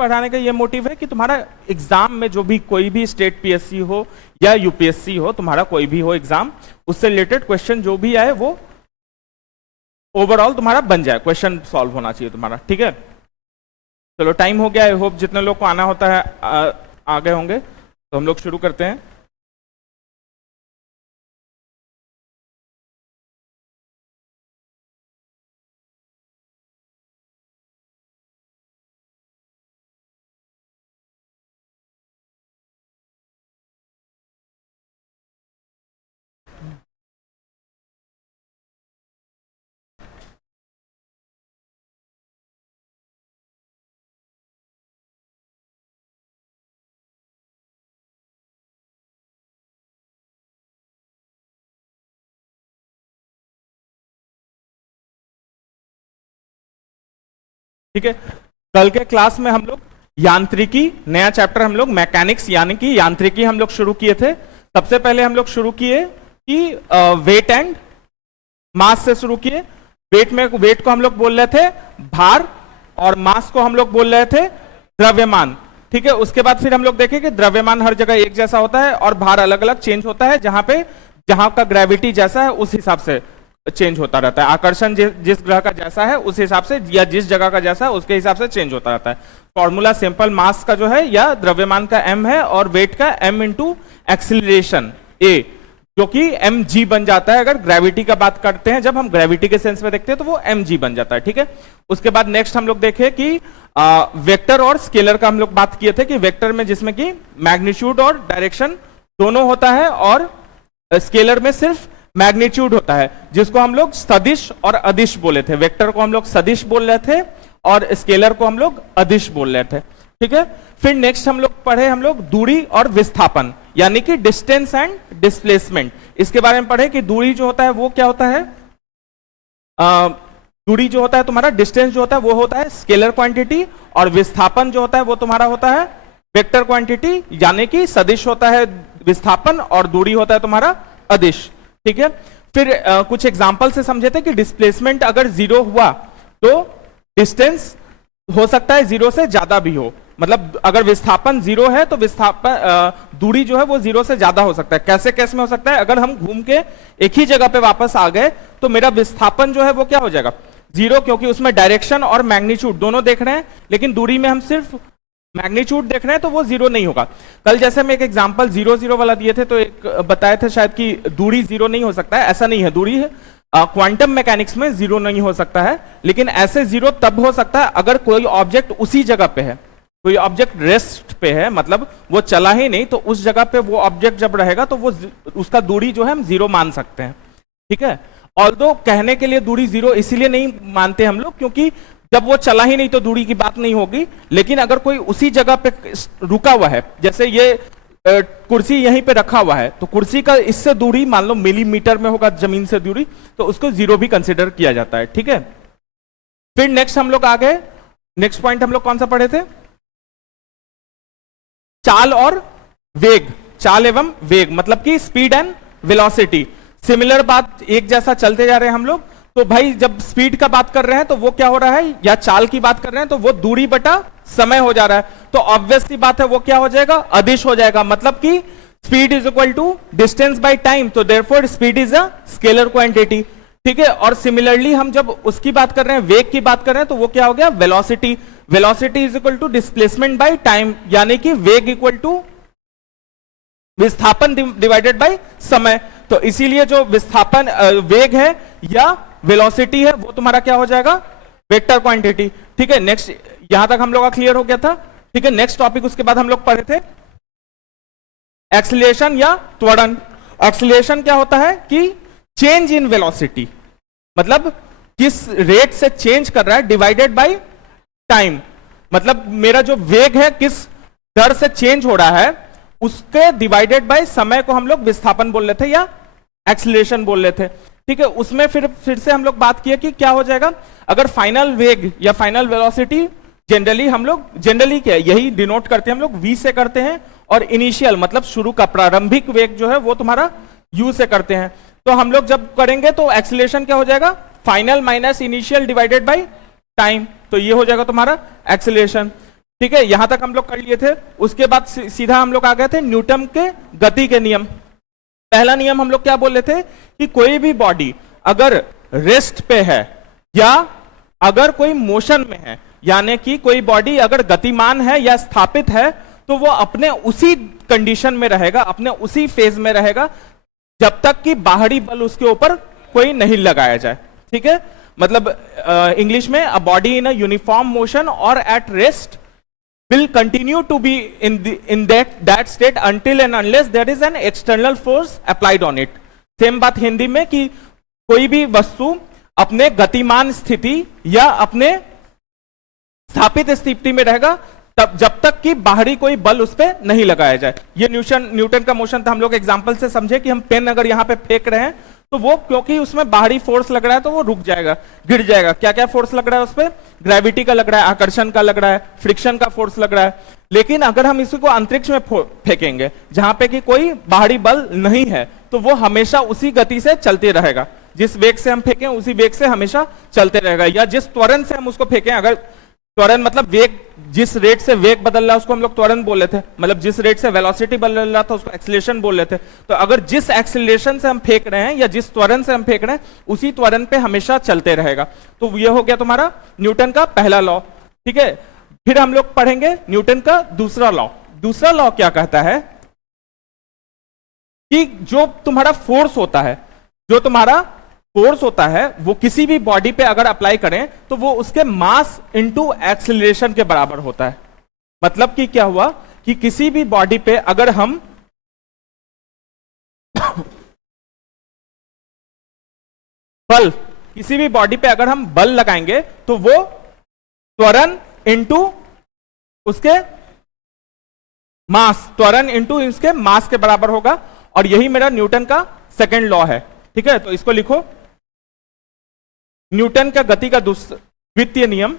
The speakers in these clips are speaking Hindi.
पढ़ाने का ये मोटिव है कि तुम्हारा एग्जाम में जो भी कोई भी स्टेट पीएससी हो या यूपीएससी हो, तुम्हारा कोई भी हो एग्जाम, उससे रिलेटेड क्वेश्चन जो भी आए वो ओवरऑल तुम्हारा बन जाए, क्वेश्चन सॉल्व होना चाहिए तुम्हारा, ठीक है। चलो टाइम हो गया, आई होप जितने लोग को आना होता है आ गए होंगे, तो हम लोग शुरू करते हैं। ठीक है, कल के क्लास में हम लोग यांत्रिकी, नया चैप्टर हम लोग मैकेनिक्स यानी कि यांत्रिकी हम लोग शुरू किए थे। सबसे पहले हम लोग शुरू किए कि वेट एंड मास से शुरू किए। वेट को हम लोग बोल रहे थे भार और मास को हम लोग बोल रहे थे द्रव्यमान, ठीक है। उसके बाद फिर हम लोग देखें कि द्रव्यमान हर जगह एक जैसा होता है और भार अलग अलग चेंज होता है, जहां का ग्रेविटी जैसा है उस हिसाब से चेंज होता रहता है। आकर्षण जिस ग्रह का जैसा है उस हिसाब से, या जिस जगह का जैसा है उसके हिसाब से चेंज होता रहता है। फॉर्मूला सिंपल मास का जो है या द्रव्यमान का m है और वेट का m इंटू एक्सिलरेशन a, जो कि mg बन जाता है। अगर ग्रेविटी का बात करते हैं, जब हम ग्रेविटी के सेंस में देखते हैं तो वो mg बन जाता है, ठीक है। उसके बाद नेक्स्ट हम लोग देखें कि वेक्टर और स्केलर का हम लोग बात किए थे कि वेक्टर में जिसमें कि मैग्नीट्यूड और डायरेक्शन दोनों होता है और स्केलर में सिर्फ मैग्नीट्यूड होता है, जिसको हम लोग सदिश और अदिश बोले थे। वेक्टर को हम लोग सदिश बोल रहे थे और स्केलर को हम लोग अदिश बोल रहे थे, ठीक है। फिर नेक्स्ट हम लोग पढ़े दूरी और विस्थापन यानी कि डिस्टेंस एंड डिस्प्लेसमेंट। इसके बारे में पढ़े कि दूरी जो होता है वो क्या होता है, दूरी जो होता है तुम्हारा, डिस्टेंस जो होता है वो होता है स्केलर क्वांटिटी और विस्थापन जो होता है वो तुम्हारा होता है वेक्टर क्वांटिटी, यानी कि सदिश होता है विस्थापन और दूरी होता है तुम्हारा अदिश, ठीक है। फिर कुछ एग्जांपल से समझे थे कि डिस्प्लेसमेंट अगर 0 हुआ तो डिस्टेंस हो सकता है 0 से ज्यादा भी हो। मतलब अगर विस्थापन 0 है तो विस्थापन दूरी जो है वो 0 से ज्यादा हो सकता है। कैसे केस में हो सकता है, अगर हम घूम के एक ही जगह पे वापस आ गए तो मेरा विस्थापन जो है वो क्या हो जाएगा 0, क्योंकि उसमें डायरेक्शन और मैग्नीट्यूड दोनों देख रहे हैं, लेकिन दूरी में हम सिर्फ मैग्नीट्यूड देख रहे हैं तो वो 0 नहीं होगा। कल जैसे हम एक एग्जांपल 0 0 वाला दिए थे तो एक बताए थे शायद कि दूरी 0 नहीं हो सकता है, ऐसा नहीं है। दूरी क्वांटम मैकेनिक्स में 0 नहीं हो सकता है, लेकिन ऐसे 0 तब हो सकता है अगर कोई ऑब्जेक्ट उसी जगह पे है, कोई ऑब्जेक्ट रेस्ट पे है, मतलब वो चला ही नहीं, तो उस जगह पे वो ऑब्जेक्ट जब रहेगा तो वो उसका दूरी जो है हम 0 मान सकते हैं, ठीक है। ऑल्दो कहने के लिए दूरी 0 इसीलिए नहीं मानते हम लोग क्योंकि जब वो चला ही नहीं तो दूरी की बात नहीं होगी, लेकिन अगर कोई उसी जगह पे रुका हुआ है, जैसे ये कुर्सी यहीं पे रखा हुआ है, तो कुर्सी का इससे दूरी मान लो मिलीमीटर में होगा जमीन से दूरी, तो उसको 0 भी कंसिडर किया जाता है, ठीक है। फिर नेक्स्ट हम लोग आ गए, नेक्स्ट पॉइंट हम लोग कौन सा पढ़े थे, चाल और वेग, चाल एवं वेग मतलब कि स्पीड एंड वेलोसिटी। सिमिलर बात, एक जैसा चलते जा रहे हैं हम लोग, तो भाई जब स्पीड का बात कर रहे हैं तो वो क्या हो रहा है, या चाल की बात कर रहे हैं तो वो दूरी बटा समय हो जा रहा है, तो ऑब्वियस सी बात है वो क्या हो जाएगा, अदिश हो जाएगा। मतलब कि speed is equal to distance by time, तो therefore speed is a scalar quantity, ठीक है। और सिमिलरली हम जब उसकी बात कर रहे हैं, वेग की बात कर रहे हैं, तो वो क्या हो गया, velocity. Velocity is equal to displacement by time, यानी कि वेग इक्वल टू विस्थापन डिवाइडेड बाय समय। तो इसीलिए जो विस्थापन वेग है या वेलोसिटी है वो तुम्हारा क्या हो जाएगा, वेक्टर क्वांटिटी, ठीक है। नेक्स्ट यहां तक हम लोग का क्लियर हो गया था, ठीक है। नेक्स्ट टॉपिक उसके बाद हम लोग पढ़े थे एक्सीलरेशन या त्वरण। एक्सीलरेशन क्या होता है कि चेंज इन वेलोसिटी, मतलब किस रेट से चेंज कर रहा है डिवाइडेड बाय टाइम, मतलब मेरा जो वेग है किस दर से चेंज हो रहा है उसके डिवाइडेड बाय समय को हम लोग विस्थापन बोल रहे थे या एक्सीलरेशन बोल रहे थे, ठीक है। उसमें फिर से हम लोग बात किए कि क्या हो जाएगा अगर फाइनल वेग या फाइनल वेलोसिटी, जनरली क्या यही डिनोट करते हैं हम लोग v से करते हैं, और इनिशियल मतलब शुरू का प्रारंभिक वेग जो है वो तुम्हारा u से करते हैं। तो हम लोग जब करेंगे तो एक्सीलरेशन क्या हो जाएगा, final minus initial divided by time, तो ये हो जाएगा तुम्हारा एक्सीलरेशन। ठीक है, यहां तक हम लोग कर लिए थे। उसके बाद सीधा हम लोग आ गए थे न्यूटन के गति के नियम। पहला नियम हम लोग क्या बोले थे कि कोई भी बॉडी अगर रेस्ट पे है या अगर कोई मोशन में है, यानी कि कोई बॉडी अगर गतिमान है या स्थापित है, तो वो अपने उसी कंडीशन में रहेगा, अपने उसी फेज में रहेगा जब तक कि बाहरी बल उसके ऊपर कोई नहीं लगाया जाए। ठीक है, मतलब इंग्लिश में a body in a uniform motion और at rest will continue to be in that state until and unless there is an external force applied on it। Same बात हिंदी में कि कोई भी वस्तु अपने गतिमान स्थिति या अपने स्थापित स्थिति में रहेगा तब जब तक कि बाहरी कोई बल उस पर नहीं लगाया जाए। ये न्यूटन का मोशन था, हम लोग एग्जांपल से समझे कि हम पेन अगर यहां पे फेंक रहे हैं तो वो क्योंकि उसमें बाहरी फोर्स लग रहा है तो वो रुक जाएगा, गिर जाएगा। क्या क्या फोर्स लग रहा है उस पर? ग्रेविटी का लग रहा है, आकर्षण का लग रहा है, फ्रिक्शन का फोर्स लग रहा है। लेकिन अगर हम इसको अंतरिक्ष में फेंकेंगे जहां पे कि कोई बाहरी बल नहीं है, तो वो हमेशा उसी गति से चलते रहेगा। जिस वेग से हम फेंकें उसी वेग से हमेशा चलते रहेगा, या जिस त्वरण से हम उसको फेंकें, अगर त्वरण मतलब वेग, जिस रेट से वेग बदल रहा है उसको हम लोग त्वरण बोल रहे थे, मतलब जिस रेट से वेलोसिटी बदल रहा था उसको एक्सीलरेशन बोल रहे थे। तो अगर जिस एक्सीलरेशन से हम फेंक रहे हैं या जिस त्वरण से हम फेंक रहे हैं उसी त्वरण पे हमेशा चलते रहेगा। तो ये हो गया तुम्हारा न्यूटन का पहला लॉ। ठीक है, फिर हम लोग पढ़ेंगे न्यूटन का दूसरा लॉ। दूसरा लॉ क्या कहता है कि जो तुम्हारा फोर्स होता है, जो तुम्हारा फोर्स होता है वो किसी भी बॉडी पे अगर अप्लाई करें तो वो उसके मास इनटू एक्सीलरेशन के बराबर होता है। मतलब कि क्या हुआ कि किसी भी बॉडी पे अगर हम बल, किसी भी बॉडी पे अगर हम बल लगाएंगे तो वो त्वरण इनटू उसके मास, त्वरण इनटू इसके मास के बराबर होगा। और यही मेरा न्यूटन का सेकंड लॉ है। ठीक है, तो इसको लिखो, न्यूटन का गति का द्वितीय नियम।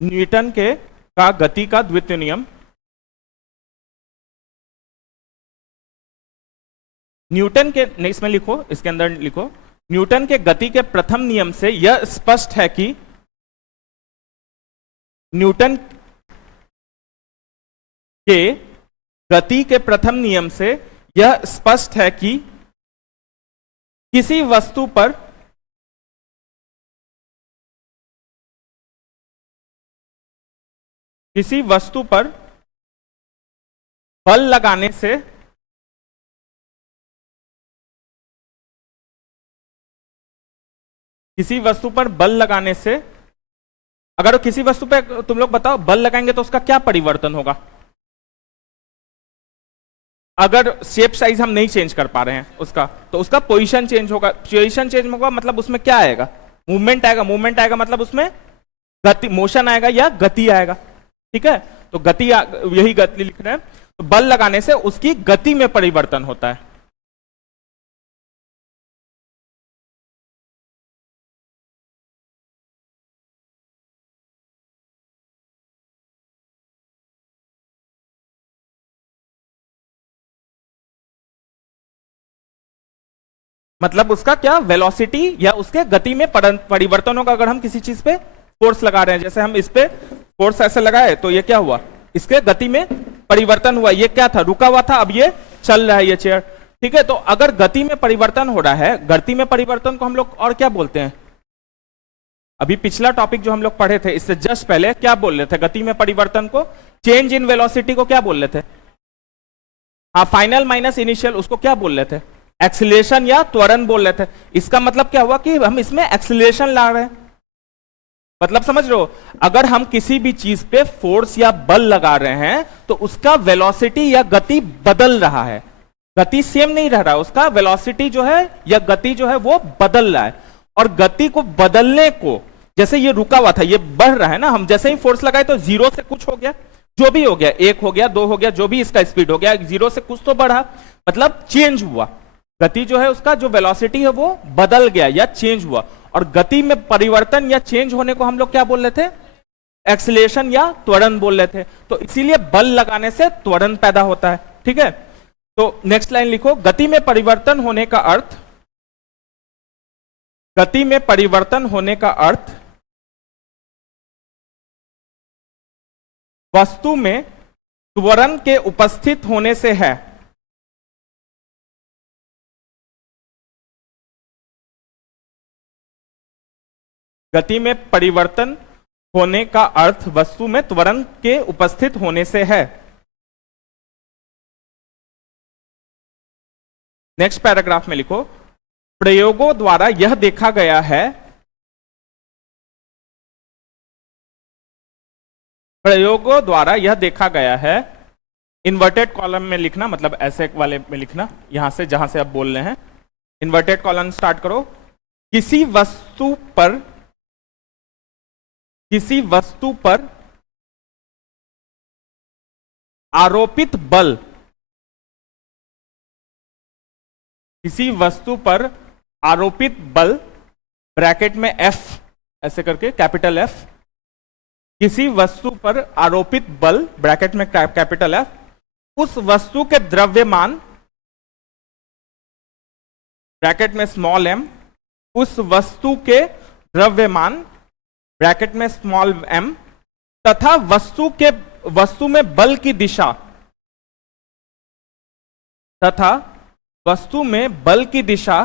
न्यूटन के का गति का द्वितीय नियम। न्यूटन के, नहीं इसमें लिखो, इसके अंदर लिखो, न्यूटन के गति के प्रथम नियम से यह स्पष्ट है कि न्यूटन के गति के प्रथम नियम से यह स्पष्ट है कि किसी वस्तु पर बल लगाने से अगर किसी वस्तु पे तुम लोग बताओ बल लगाएंगे तो उसका क्या परिवर्तन होगा? अगर शेप साइज हम नहीं चेंज कर पा रहे हैं उसका, तो उसका पोजीशन चेंज होगा। पोजीशन चेंज होगा मतलब उसमें क्या आएगा? मूवमेंट आएगा। मूवमेंट आएगा मतलब उसमें गति, मोशन आएगा या गति आएगा। ठीक है, तो गति, यही गति लिख रहे हैं। तो बल लगाने से उसकी गति में परिवर्तन होता है। मतलब उसका क्या वेलोसिटी या उसके गति में परिवर्तन होगा अगर हम किसी चीज पे फोर्स लगा रहे हैं। जैसे हम इस पे फोर्स ऐसे लगाए तो ये क्या हुआ, इसके गति में परिवर्तन हुआ। ये क्या था, रुका हुआ था, अब ये चल रहा है ये चेयर। ठीक है, तो अगर गति में परिवर्तन हो रहा है, गति में परिवर्तन को हम लोग और क्या बोलते हैं? अभी पिछला टॉपिक जो हम लोग पढ़े थे इससे जस्ट पहले क्या बोल रहे थे? गति में परिवर्तन को, चेंज इन वेलोसिटी को क्या बोल रहे थे? हाँ, फाइनल माइनस इनिशियल, उसको क्या बोल रहे थे? एक्सीलरेशन या त्वरण बोल रहे थे। इसका मतलब क्या हुआ कि हम इसमें एक्सीलरेशन ला रहे हैं। मतलब समझ रहे हो, अगर हम किसी भी चीज पे फोर्स या बल लगा रहे हैं तो उसका वेलोसिटी या गति बदल रहा है, गति सेम नहीं रह रहा, उसका वेलोसिटी जो है या गति जो है वो बदल रहा है। और गति को बदलने को, जैसे ये रुका हुआ था ये बढ़ रहा है ना, हम जैसे ही फोर्स लगाए तो जीरो से कुछ हो गया, जो भी हो गया, 1 हो गया, 2 हो गया, जो भी इसका स्पीड हो गया, जीरो से कुछ तो बढ़ा, मतलब चेंज हुआ। गति जो है उसका जो वेलोसिटी है वो बदल गया या चेंज हुआ। और गति में परिवर्तन या चेंज होने को हम लोग क्या बोल रहे थे, एक्सीलरेशन या त्वरण बोल रहे थे। तो इसीलिए बल लगाने से त्वरण पैदा होता है। ठीक है, तो नेक्स्ट लाइन लिखो, गति में परिवर्तन होने का अर्थ, गति में परिवर्तन होने का अर्थ वस्तु में त्वरण के उपस्थित होने से है। गति में परिवर्तन होने का अर्थ वस्तु में त्वरण के उपस्थित होने से है। नेक्स्ट पैराग्राफ में लिखो, प्रयोगों द्वारा यह देखा गया है, प्रयोगों द्वारा यह देखा गया है, इन्वर्टेड कॉलम में लिखना, मतलब ऐसे वाले में लिखना, यहां से जहां से आप बोल रहे हैं, इन्वर्टेड कॉलम स्टार्ट करो। किसी वस्तु पर, किसी वस्तु पर आरोपित बल, किसी वस्तु पर आरोपित बल, ब्रैकेट में F ऐसे करके कैपिटल F, किसी वस्तु पर आरोपित बल ब्रैकेट में कैपिटल F, उस वस्तु के द्रव्यमान ब्रैकेट में स्मॉल m, उस वस्तु के द्रव्यमान ब्रैकेट में स्मॉल m, तथा वस्तु में बल की दिशा, तथा वस्तु में बल की दिशा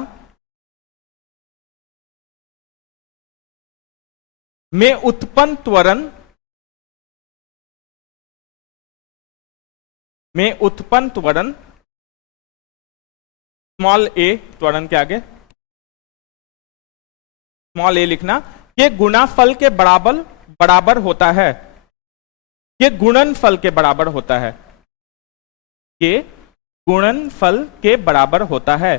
में उत्पन्न त्वरण, में उत्पन्न त्वरण, स्मॉल a, त्वरण के आगे स्मॉल a लिखना, के गुणाफल के बराबर होता है, के गुणनफल के बराबर होता है, के गुणनफल के बराबर होता है।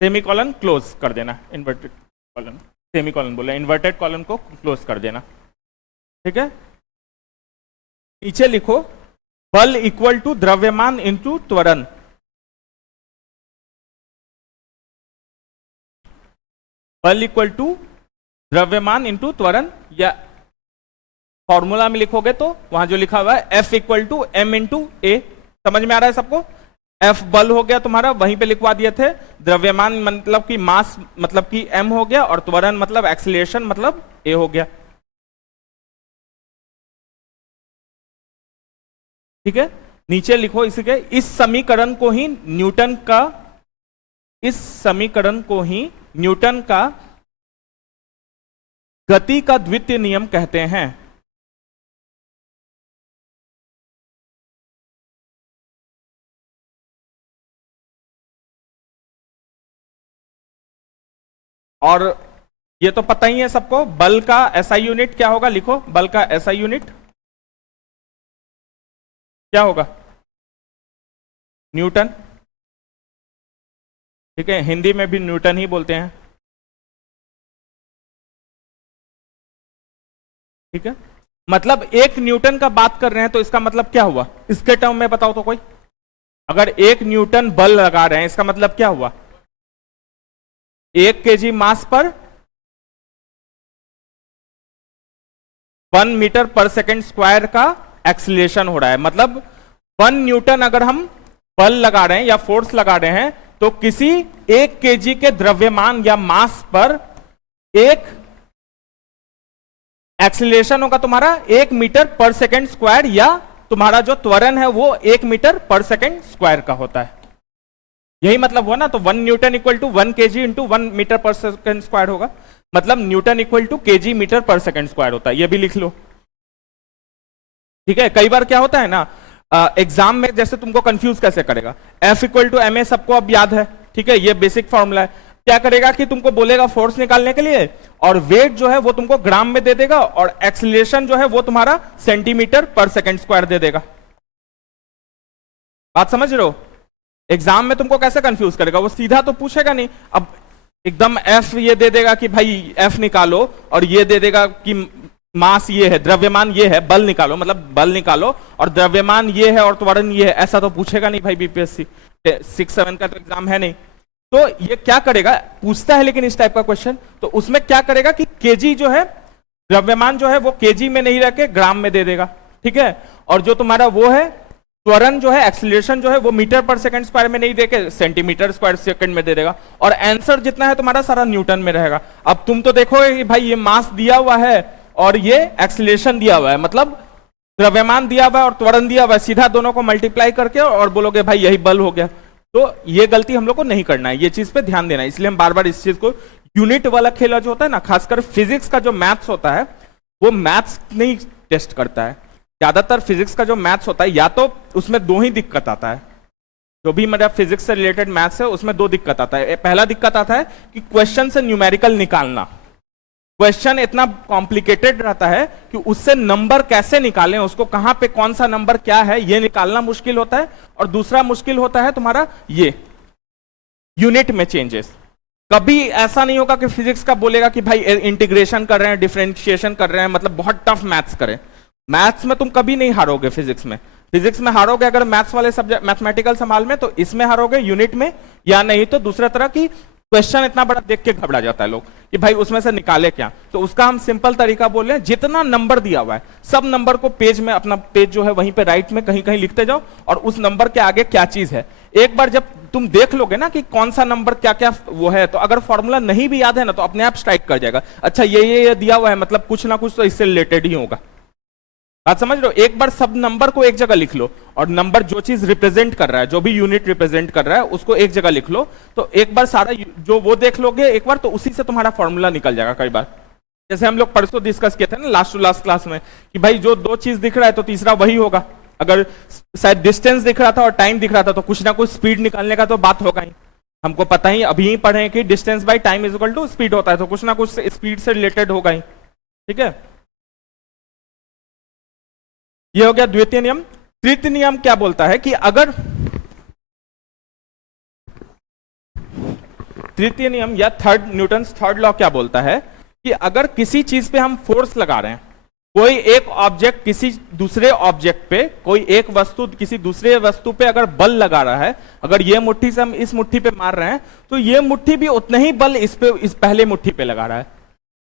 सेमीकोलन क्लोज कर देना, इन्वर्टेड कॉलन, सेमीकोलन बोला, इन्वर्टेड कॉलन को क्लोज कर देना। ठीक है, नीचे लिखो, बल इक्वल टू द्रव्यमान इंटू त्वरण, बल इक्वल टू द्रव्यमान इंटू त्वरण, या फॉर्मूला में लिखोगे तो वहां जो लिखा हुआ है F equal to M into a, समझ में आ रहा है सबको? F बल हो गया तुम्हारा, वहीं पे लिखवा दिए थे, द्रव्यमान मतलब कि मास मतलब कि M हो गया, और त्वरण मतलब एक्सीलरेशन मतलब A हो गया। ठीक है, नीचे लिखो इसी के, इस समीकरण को ही न्यूटन का, इस समीकरण को ही न्यूटन का गति का द्वितीय नियम कहते हैं। और ये तो पता ही है सबको, बल का SI यूनिट क्या होगा, लिखो, बल का SI यूनिट क्या होगा, न्यूटन। ठीक है, हिंदी में भी न्यूटन ही बोलते हैं। ठीक है, मतलब एक न्यूटन का बात कर रहे हैं तो इसका मतलब क्या हुआ, इसके टर्म में बताओ तो कोई, अगर 1 न्यूटन बल लगा रहे हैं इसका मतलब क्या हुआ, 1 kg मास पर 1 मीटर पर सेकेंड स्क्वायर का एक्सीलरेशन हो रहा है। मतलब 1 न्यूटन अगर हम बल लगा रहे हैं या फोर्स लगा रहे हैं तो किसी 1 kg के द्रव्यमान या मास पर एक एक्सीलरेशन होगा तुम्हारा 1 मीटर पर सेकेंड स्क्वायर, या तुम्हारा जो त्वरण है वो 1 मीटर पर सेकेंड स्क्वायर का होता है। यही मतलब हुआ ना, तो 1 newton equal to 1 kg into 1 metre पर सेकेंड स्क्वायर होगा, मतलब newton equal to kg metre पर सेकेंड स्क्वायर होता है। ये भी लिख लो। ठीक है, कई बार क्या होता है ना, एग्जाम में जैसे तुमको कंफ्यूज कैसे करेगा, F इक्वल टू ma सबको अब याद है। ठीक है, ये बेसिक फॉर्मूला है। क्या करेगा कि तुमको बोलेगा फोर्स निकालने के लिए, और वेट जो है वो तुमको ग्राम में दे देगा, और एक्सीलरेशन जो है वो तुम्हारा सेंटीमीटर पर सेकेंड स्क्वायर दे देगा। बात समझ रहे हो? एग्जाम में तुमको कैसे कंफ्यूज करेगा, वो सीधा तो पूछेगा नहीं, अब एकदम F ये दे देगा कि भाई F निकालो, और ये दे देगा कि मास ये है, द्रव्यमान ये है, बल निकालो, मतलब बल निकालो, और द्रव्यमान ये है और त्वरण ये है, ऐसा तो पूछेगा नहीं भाई बीपीएससी 6-7 का तो एग्जाम है नहीं। तो ये क्या करेगा, पूछता है लेकिन इस टाइप का क्वेश्चन, तो उसमें क्या करेगा कि केजी जो है, द्रव्यमान जो है वो केजी में नहीं रह के ग्राम में दे देगा, ठीक है। और जो तुम्हारा वो है त्वरण जो है, एक्सीलरेशन जो है, वो मीटर पर सेकंड स्क्वायर में नहीं देके सेंटीमीटर स्क्वायर सेकंड में दे देगा। और आंसर जितना है तुम्हारा सारा न्यूटन में रहेगा। अब तुम तो देखोगे कि भाई ये मास दिया हुआ है और ये एक्सीलरेशन दिया हुआ है, मतलब द्रव्यमान दिया हुआ है और त्वरण दिया हुआ है, सीधा दोनों को मल्टीप्लाई करके और बोलोगे भाई यही बल हो गया। तो ये गलती हम लोग को नहीं करना है, ये चीज पे ध्यान देना है। इसलिए हम बार बार इस चीज को, यूनिट वाला खेला जो होता है ना, खासकर फिजिक्स का जो मैथ्स होता है वो मैथ्स नहीं टेस्ट करता है। ज्यादातर फिजिक्स का जो मैथ्स होता है, या तो उसमें दो ही दिक्कत आता है, जो भी मेरा फिजिक्स से रिलेटेड मैथ्स है उसमें दो दिक्कत आता है। पहला दिक्कत आता है कि क्वेश्चन से न्यूमेरिकल निकालना, क्वेश्चन इतना कॉम्प्लिकेटेड रहता है कि उससे नंबर कैसे निकालें, उसको कहां पे कौन सा नंबर क्या है ये निकालना मुश्किल होता है। और दूसरा मुश्किल होता है तुम्हारा ये यूनिट में चेंजेस। कभी ऐसा नहीं होगा कि फिजिक्स का बोलेगा कि भाई इंटीग्रेशन कर रहे हैं, डिफरेंशिएशन कर रहे हैं, मतलब बहुत टफ मैथ्स करें। मैथ्स में तुम कभी नहीं हारोगे, फिजिक्स में हारोगे अगर मैथ्स वाले सब्जेक्ट मैथमेटिकल सवाल में, तो इसमें हारोगे यूनिट में, या नहीं तो दूसरा तरह की क्वेश्चन इतना बड़ा देख के घबरा जाता है लोग कि भाई उसमें से निकाले क्या। तो उसका हम सिंपल तरीका बोल रहे हैं, जितना नंबर दिया हुआ है सब नंबर को पेज में, अपना पेज जो है वहीं पे राइट में कहीं कहीं लिखते जाओ, और उस नंबर के आगे क्या चीज है। एक बार जब तुम देख लोगे ना कि कौन सा नंबर क्या क्या वो है, तो अगर फॉर्मूला नहीं भी याद है ना तो अपने आप स्ट्राइक कर जाएगा, अच्छा ये दिया हुआ है, मतलब कुछ ना कुछ तो इससे रिलेटेड ही होगा। बात समझ रहे हो? एक बार सब नंबर को एक जगह लिख लो, और नंबर जो चीज रिप्रेजेंट कर रहा है, जो भी यूनिट रिप्रेजेंट कर रहा है उसको एक जगह लिख लो, तो एक बार सारा जो वो देख लोगे एक बार, तो उसी से तुम्हारा फॉर्मूला निकल जाएगा। कई बार जैसे हम लोग परसों डिस्कस किए थे ना लास्ट टू लास्ट क्लास में, कि भाई जो दो चीज दिख रहा है तो तीसरा वही होगा। अगर शायद डिस्टेंस दिख रहा था और टाइम दिख रहा था, तो कुछ ना कुछ स्पीड निकालने का तो बात होगा ही। हमको पता ही, अभी ही पढ़े कि distance by time is equal to speed होता है, तो कुछ ना कुछ स्पीड से रिलेटेड होगा ही, ठीक है। ये हो गया द्वितीय नियम। तृतीय नियम क्या बोलता है कि अगर, तृतीय नियम या न्यूटन्स थर्ड लॉ क्या बोलता है कि अगर किसी चीज पे हम फोर्स लगा रहे हैं, कोई एक ऑब्जेक्ट किसी दूसरे ऑब्जेक्ट पे, कोई एक वस्तु किसी दूसरे वस्तु पे अगर बल लगा रहा है, अगर ये मुट्ठी से हम इस मुट्ठी पे मार रहे हैं, तो ये मुट्ठी भी उतना ही बल इस पहले मुट्ठी पे लगा रहा है।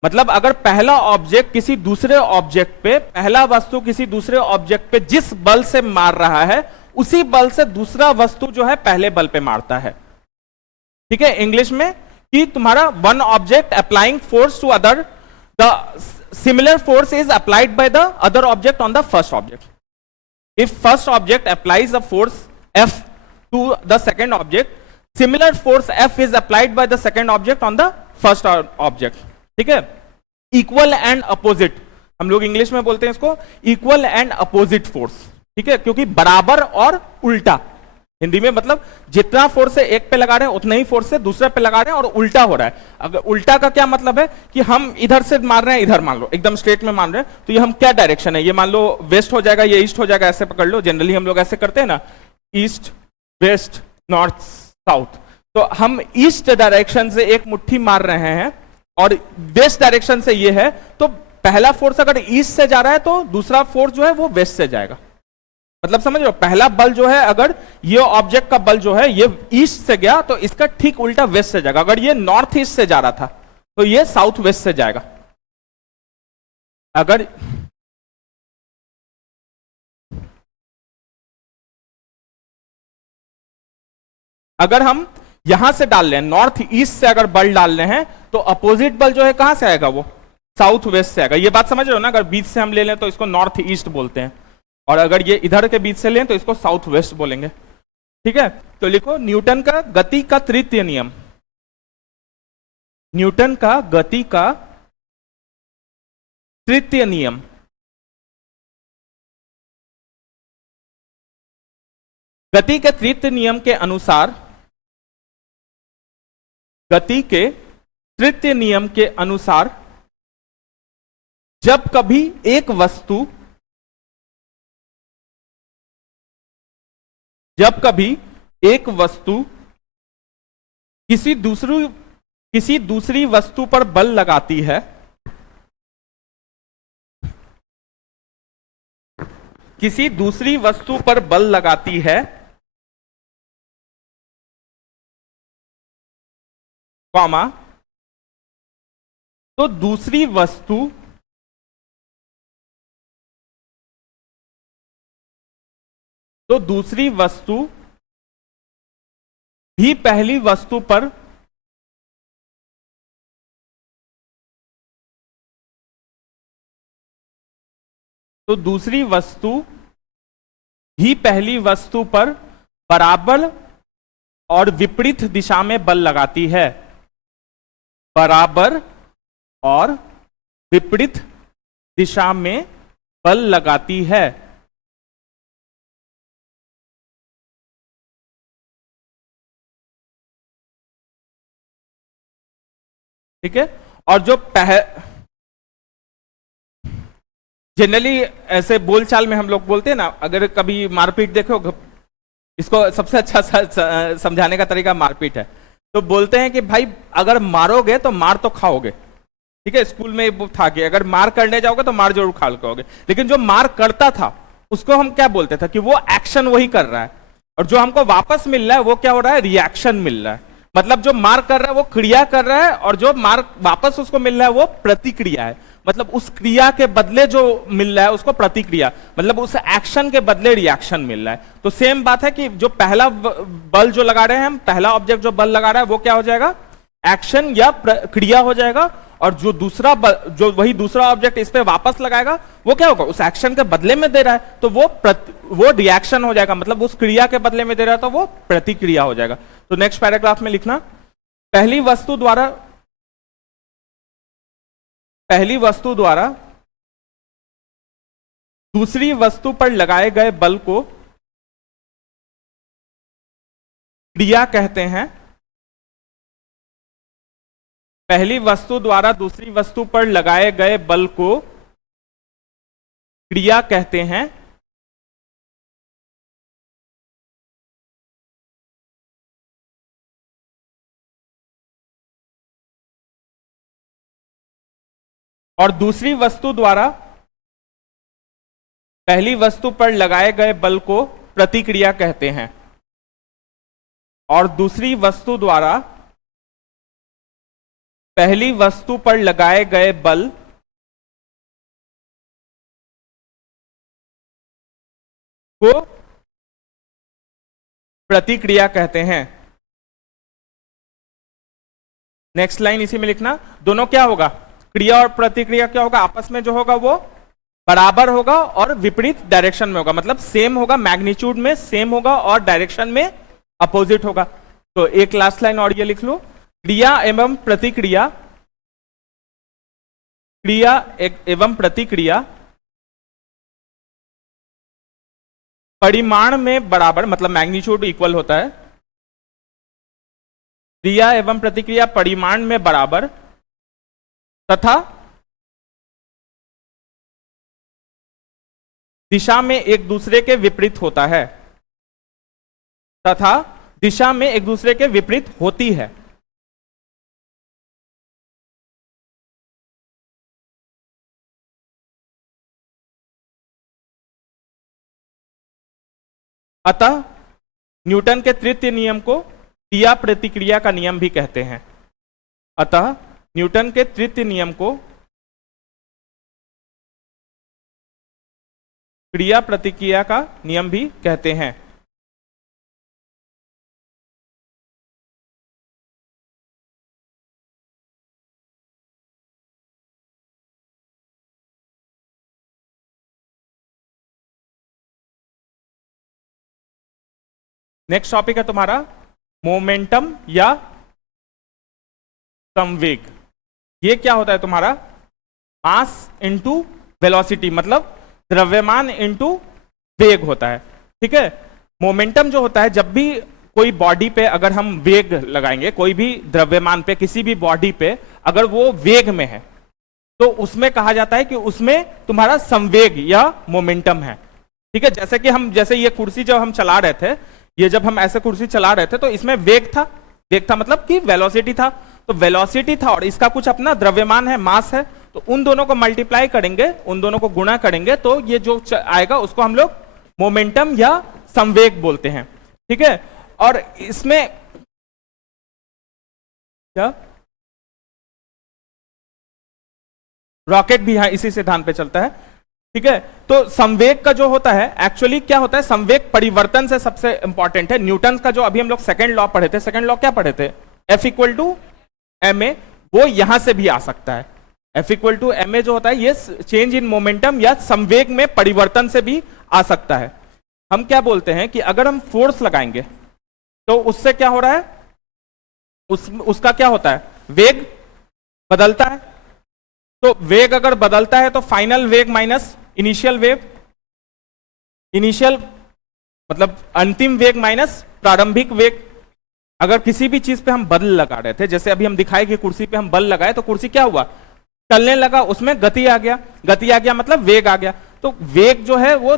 मतलब अगर पहला ऑब्जेक्ट किसी दूसरे ऑब्जेक्ट पे, पहला वस्तु किसी दूसरे ऑब्जेक्ट पे जिस बल से मार रहा है, उसी बल से दूसरा वस्तु जो है पहले बल पे मारता है, ठीक है। इंग्लिश में कि तुम्हारा one object applying force to other, the similar force is applied by the other object on the first object. If first object applies a force F to the second object, similar force F is applied by the second object on the first object, ठीक है। इक्वल एंड अपोजिट, हम लोग इंग्लिश में बोलते हैं इसको इक्वल एंड अपोजिट फोर्स, ठीक है, क्योंकि बराबर और उल्टा, हिंदी में मतलब जितना फोर्स से एक पे लगा रहे हैं उतना ही फोर्स से दूसरे पे लगा रहे हैं, और उल्टा हो रहा है। अगर उल्टा का क्या मतलब है कि हम इधर से मार रहे हैं, इधर मान लो एकदम स्ट्रेट में मान रहे हैं, तो ये हम क्या डायरेक्शन है, ये मान लो वेस्ट हो जाएगा, ये ईस्ट हो जाएगा, ऐसे पकड़ लो। जनरली हम लोग ऐसे करते हैं ना, ईस्ट वेस्ट नॉर्थ साउथ, तो हम ईस्ट डायरेक्शन से एक मुट्ठी मार रहे हैं और वेस्ट डायरेक्शन से ये है, तो पहला फोर्स अगर ईस्ट से जा रहा है तो दूसरा फोर्स जो है वो वेस्ट से जाएगा। मतलब समझ रहे हो, पहला बल जो है, अगर ये ऑब्जेक्ट का बल जो है ये ईस्ट से गया तो इसका ठीक उल्टा वेस्ट से जाएगा। अगर ये नॉर्थ ईस्ट से जा रहा था तो ये साउथ वेस्ट से जाएगा। अगर हम यहां से डाल रहे हैं, नॉर्थ ईस्ट से अगर बल डाल रहे हैं, तो अपोजिट बल जो है कहां से आएगा, वो साउथ वेस्ट से आएगा। ये बात समझ रहे हो ना? अगर बीच से हम ले लें तो इसको नॉर्थ ईस्ट बोलते हैं, और अगर ये इधर के बीच से लें तो इसको साउथ वेस्ट बोलेंगे, ठीक है। तो लिखो न्यूटन का गति का तृतीय नियम, न्यूटन का गति का तृतीय नियम, गति के तृतीय नियम के अनुसार, गति के तृतीय नियम के अनुसार जब कभी एक वस्तु, जब कभी एक वस्तु किसी दूसरी वस्तु पर बल लगाती है, किसी दूसरी वस्तु पर बल लगाती है, कॉमा, तो दूसरी वस्तु भी पहली वस्तु पर बराबर और विपरीत दिशा में बल लगाती है। बराबर और विपरीत दिशा में बल लगाती है। ठीक है। और जो जनरली ऐसे बोलचाल में हम लोग बोलते हैं ना, अगर कभी मारपीट देखो, इसको सबसे अच्छा समझाने का तरीका मारपीट है। तो बोलते हैं कि भाई अगर मारोगे तो मार तो खाओगे। ठीक है, स्कूल में वो था कि अगर मार करने जाओगे तो मार जरूर खाओगे, लेकिन जो मार करता था उसको हम क्या बोलते थे कि वो एक्शन वही कर रहा है, और जो हमको वापस मिल रहा है वो क्या हो रहा है, रिएक्शन मिल रहा है। मतलब जो मार कर रहा है वो क्रिया कर रहा है, और जो मार वापस उसको मिल रहा है वो प्रतिक्रिया है। मतलब उस क्रिया के बदले जो मिल रहा है उसको प्रतिक्रिया, मतलब उस एक्शन के बदले रिएक्शन मिल रहा है। तो सेम बात है कि जो पहला बल जो लगा रहे हैं हम, पहला ऑब्जेक्ट जो बल लगा रहा है वो क्या हो जाएगा, एक्शन या क्रिया हो जाएगा, और जो जो वही दूसरा ऑब्जेक्ट इस पे वापस लगाएगा वो क्या होगा, उस एक्शन के बदले में दे रहा है तो वो रिएक्शन हो जाएगा। मतलब उस क्रिया के बदले में दे रहा है तो वो प्रतिक्रिया हो जाएगा। तो नेक्स्ट पैराग्राफ में लिखना, पहली वस्तु द्वारा दूसरी वस्तु पर लगाए गए बल को क्रिया कहते हैं। पहली वस्तु द्वारा दूसरी वस्तु पर लगाए गए बल को क्रिया कहते हैं। और दूसरी वस्तु द्वारा पहली वस्तु पर लगाए गए बल को प्रतिक्रिया कहते हैं। और दूसरी वस्तु द्वारा पहली वस्तु पर लगाए गए बल को प्रतिक्रिया कहते हैं। नेक्स्ट लाइन इसी में लिखना, दोनों क्या होगा, क्रिया और प्रतिक्रिया क्या होगा, आपस में जो होगा वो बराबर होगा और विपरीत डायरेक्शन में होगा। मतलब सेम होगा, मैग्नीट्यूड में सेम होगा और डायरेक्शन में अपोजिट होगा। तो एक लास्ट लाइन और ये लिख लो, क्रिया एवं प्रतिक्रिया, क्रिया एवं प्रतिक्रिया परिमाण में बराबर, मतलब मैग्नीट्यूड इक्वल होता है, क्रिया एवं प्रतिक्रिया परिमाण में बराबर तथा दिशा में एक दूसरे के विपरीत होता है, तथा दिशा में एक दूसरे के विपरीत होती है। अतः न्यूटन के तृतीय नियम को क्रिया प्रतिक्रिया का नियम भी कहते हैं। अतः न्यूटन के तृतीय नियम को क्रिया प्रतिक्रिया का नियम भी कहते हैं। नेक्स्ट टॉपिक है तुम्हारा मोमेंटम या संवेग। ये क्या होता है तुम्हारा, मास इंटू वेलोसिटी, मतलब द्रव्यमान इंटू वेग होता है। ठीक है, मोमेंटम जो होता है, जब भी कोई बॉडी पे अगर हम वेग लगाएंगे, कोई भी द्रव्यमान पे किसी भी बॉडी पे अगर वो वेग में है तो उसमें कहा जाता है कि उसमें तुम्हारा संवेग या मोमेंटम है। ठीक है, जैसे ये कुर्सी जब हम चला रहे थे, ये जब हम ऐसे कुर्सी चला रहे थे तो इसमें वेग था मतलब कि वेलोसिटी था। तो वेलोसिटी था और इसका कुछ अपना द्रव्यमान है, मास है, तो उन दोनों को मल्टीप्लाई करेंगे, उन दोनों को गुणा करेंगे तो ये जो आएगा उसको हम लोग मोमेंटम या संवेग बोलते हैं। ठीक है, और इसमें क्या रॉकेट भी यहाँ इसी सिद्धांत पे चलता है, ठीक है। तो संवेग का जो होता है एक्चुअली क्या होता है, संवेग परिवर्तन से सबसे इंपॉर्टेंट है। न्यूटन का जो अभी हम लोग सेकंड लॉ पढ़े थे, सेकंड लॉ क्या पढ़े थे, F equal to M A, वो यहां से भी आ सकता है। F equal to M A जो होता है ये चेंज इन मोमेंटम या संवेग में परिवर्तन से भी आ सकता है। हम क्या बोलते हैं कि अगर हम फोर्स लगाएंगे तो उससे क्या हो रहा है, उसका क्या होता है, वेग बदलता है। तो वेग अगर बदलता है तो फाइनल वेग माइनस इनिशियल वेग, इनिशियल मतलब अंतिम वेग माइनस प्रारंभिक वेग। अगर किसी भी चीज पे हम बल लगा रहे थे, जैसे अभी हम दिखाए कि कुर्सी पे हम बल लगाए तो कुर्सी क्या हुआ, चलने लगा, उसमें गति आ गया, गति आ गया मतलब वेग आ गया। तो वेग जो है वो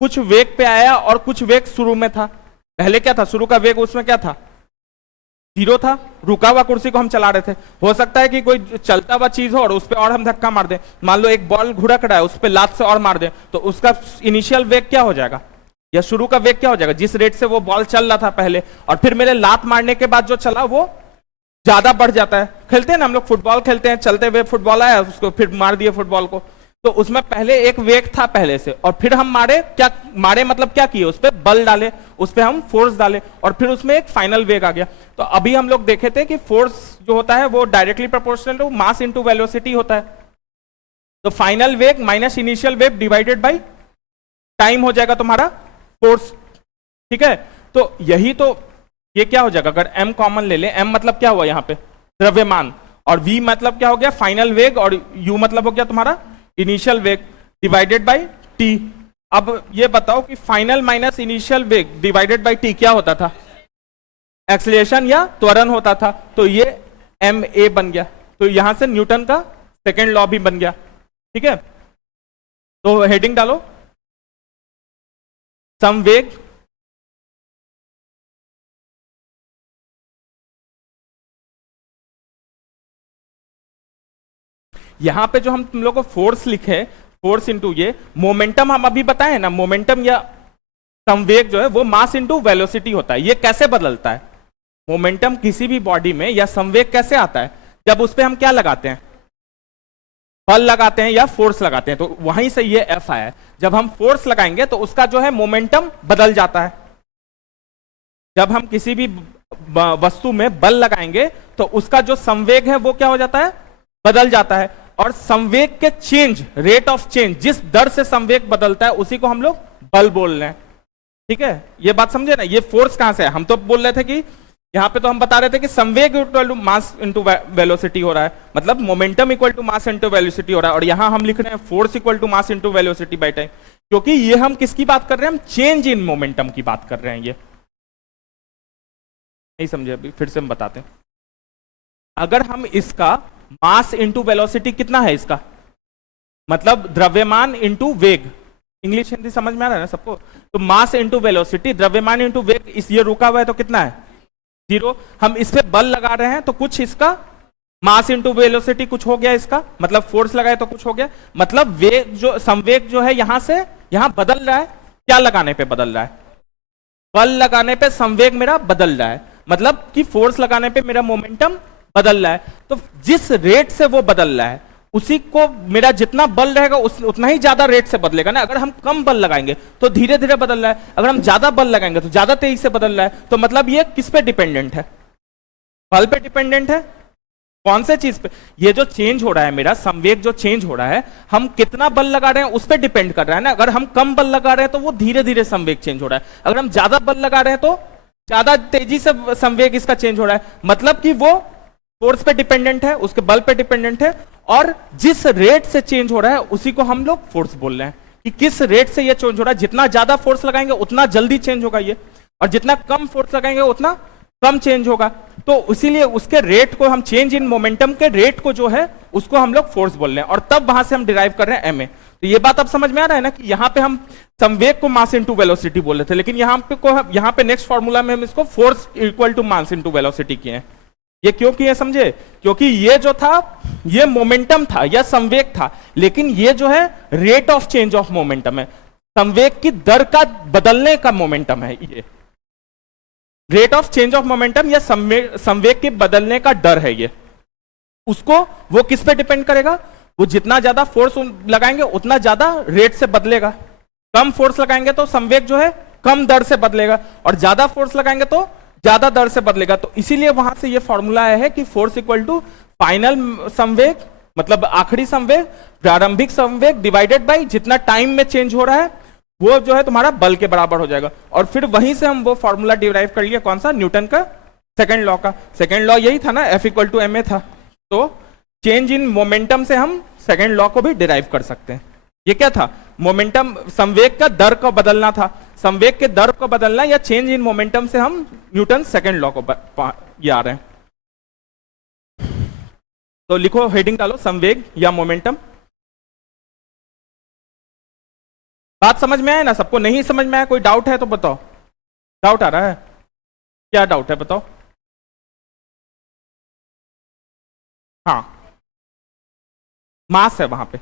कुछ वेग पे आया और कुछ वेग शुरू में था। पहले क्या था, शुरू का वेग उसमें क्या था, 0 था। रुका हुआ कुर्सी को हम चला रहे थे, हो सकता है कि कोई चलता हुआ चीज हो और उस पर और हम धक्का मार दें। मान लो एक बॉल घुड़क रहा है, उस पर लात से और मार दें, तो उसका इनिशियल वेग क्या हो जाएगा, या शुरू का वेग क्या हो जाएगा, जिस रेट से वो बॉल चल रहा था पहले, और फिर मेरे लात मारने के बाद जो चला वो ज्यादा बढ़ जाता है। खेलते हैं ना हम लोग, फुटबॉल खेलते हैं, चलते हुए फुटबॉल आया, उसको फिर मार दिए फुटबॉल को, तो उसमें पहले एक वेग था पहले से, और फिर हम मारे, क्या मारे मतलब क्या किए, उस पर बल डाले, उस पर हम फोर्स डाले, और फिर उसमें एक फाइनल वेग आ गया। तो अभी हम लोग देखे थे कि फोर्स जो होता है वो directly proportional to mass into velocity होता है। तो फाइनल वेग माइनस इनिशियल वेग डिवाइडेड बाय टाइम हो जाएगा तुम्हारा फोर्स, ठीक है। तो यही तो ये क्या हो जाएगा, अगर m कॉमन ले ले, m मतलब क्या हुआ यहाँ पे द्रव्यमान, और v मतलब क्या हो गया फाइनल वेग, और u मतलब हो गया तुम्हारा इनिशियल वेग डिवाइडेड बाय t। अब ये बताओ कि फाइनल माइनस इनिशियल वेग डिवाइडेड बाय t क्या होता था, एक्सीलरेशन या त्वरण होता था। तो ये ma बन गया, तो यहां से न्यूटन का सेकेंड लॉ भी बन गया, ठीक है। तो हेडिंग डालो, संवेग यहां पे जो हम तुम लोग को फोर्स लिखे, फोर्स इंटू ये मोमेंटम, हम अभी बताए ना, मोमेंटम या संवेग जो है वो मास इंटू वेलोसिटी होता है। ये कैसे बदलता है, मोमेंटम किसी भी बॉडी में या संवेग कैसे आता है, जब उस पर हम क्या लगाते हैं, बल लगाते हैं या फोर्स लगाते हैं। तो वहीं से ये F आया है। जब हम फोर्स लगाएंगे तो उसका जो है मोमेंटम बदल जाता है। जब हम किसी भी वस्तु में बल लगाएंगे तो उसका जो संवेग है वो क्या हो जाता है, बदल जाता है। और संवेग के चेंज, रेट ऑफ चेंज, जिस दर से संवेग बदलता है उसी को हम लोग बल बोल रहे हैं, ठीक है। ये बात समझे ना, ये फोर्स कहां से है, हम तो बोल रहे थे कि यहां पे तो हम बता रहे थे कि संवेग equal to mass into velocity हो रहा है, मतलब momentum equal to mass into velocity हो रहा है, और यहां हम लिख रहे हैं force equal to mass into velocity by time, क्योंकि ये हम किसकी बात कर रहे हैं, हम चेंज इन मोमेंटम की बात कर रहे हैं। ये नहीं समझे, अभी फिर से हम बताते हैं। अगर हम इसका मास इंटू वेलोसिटी कितना है इसका, मतलब द्रव्यमान इंटू वेग, इंग्लिश हिंदी समझ में आ रहा है ना सबको। तो मास इंटू वेलोसिटी, द्रव्यमान इंटू वेग, इस ये रुका हुआ है तो कितना है 0। हम इस पे बल लगा रहे हैं तो कुछ इसका मास इंटू वेलोसिटी कुछ हो गया इसका, मतलब फोर्स लगाए तो कुछ हो गया, मतलब वेग जो संवेग जो है यहां से यहां बदल रहा है। क्या लगाने पे बदल रहा है, बल लगाने पे संवेग मेरा बदल रहा है, मतलब कि फोर्स लगाने पे मेरा मोमेंटम बदल रहा है। तो जिस रेट से वो बदल रहा है उसी को मेरा जितना बल रहेगा उतना ही ज्यादा रेट से बदलेगा ना। अगर हम कम बल लगाएंगे तो धीरे धीरे बदल रहा है, अगर हम ज्यादा बल लगाएंगे तो ज्यादा तेजी से बदल रहा है। तो मतलब ये किस पे डिपेंडेंट है, बल पे डिपेंडेंट है। कौन से चीज पे, ये जो चेंज हो रहा है मेरा संवेग जो चेंज हो रहा है, हम कितना बल लगा रहे हैं उस पर डिपेंड कर रहा है ना। अगर हम कम बल लगा रहे हैं तो वो धीरे धीरे संवेग चेंज हो रहा है, अगर हम ज्यादा बल लगा रहे हैं तो ज्यादा तेजी से संवेग इसका चेंज हो रहा है। मतलब कि वो फोर्स पे डिपेंडेंट है, उसके बल पे डिपेंडेंट है, और जिस रेट से चेंज हो रहा है उसी को हम लोग फोर्स बोल रहे हैं कि किस रेट से ये चेंज हो रहा है। जितना ज्यादा फोर्स लगाएंगे उतना जल्दी चेंज होगा ये, और जितना कम फोर्स लगाएंगे उतना कम चेंज होगा। तो इसीलिए उसके रेट को हम, चेंज इन मोमेंटम के रेट को जो है उसको हम लोग फोर्स बोल रहे हैं, और तब वहां से हम डिराइव कर रहे हैं एमए। तो ये बात अब समझ में आ रहा है ना कि यहाँ पे हम संवेग को मास इनटू वेलोसिटी बोल रहे थे, लेकिन यहाँ पे नेक्स्ट फॉर्मूला में हम इसको force equal to mass into velocity किए हैं। ये क्यों किए समझे, क्योंकि ये जो था ये मोमेंटम था या संवेग था, लेकिन ये जो है rate of change of momentum है, संवेग की दर का बदलने का मोमेंटम है ये। Rate of change of momentum या संवेग के बदलने का डर है ये, उसको वो किस पे डिपेंड करेगा, वो जितना ज्यादा फोर्स लगाएंगे उतना ज्यादा रेट से बदलेगा, कम फोर्स लगाएंगे तो संवेग जो है कम दर से बदलेगा, और ज्यादा फोर्स लगाएंगे तो ज्यादा दर से बदलेगा। तो इसीलिए वहां से ये फॉर्मूला आया है कि फोर्स इक्वल टू फाइनल संवेग, मतलब आखिरी संवेग, प्रारंभिक संवेग डिवाइडेड बाय जितना टाइम में चेंज हो रहा है वो जो है तुम्हारा बल के बराबर हो जाएगा। और फिर वहीं से हम वो फॉर्मूला डिराइव कर लिया, कौन सा, न्यूटन का सेकंड लॉ का। सेकंड लॉ यही था ना, F इक्वल टू ma था, तो चेंज इन मोमेंटम से हम सेकंड लॉ को भी डिराइव कर सकते हैं। ये क्या था, मोमेंटम, संवेग का दर को बदलना था, संवेग के दर को बदलना या चेंज इन मोमेंटम से हम न्यूटन सेकंड लॉ को ये आ रहे हैं। तो लिखो, हेडिंग डालो, संवेग या मोमेंटम। बात समझ में आया ना सबको? नहीं समझ में आया, कोई डाउट है तो बताओ। डाउट आ रहा है, क्या डाउट है बताओ। हाँ, मास है वहां पे,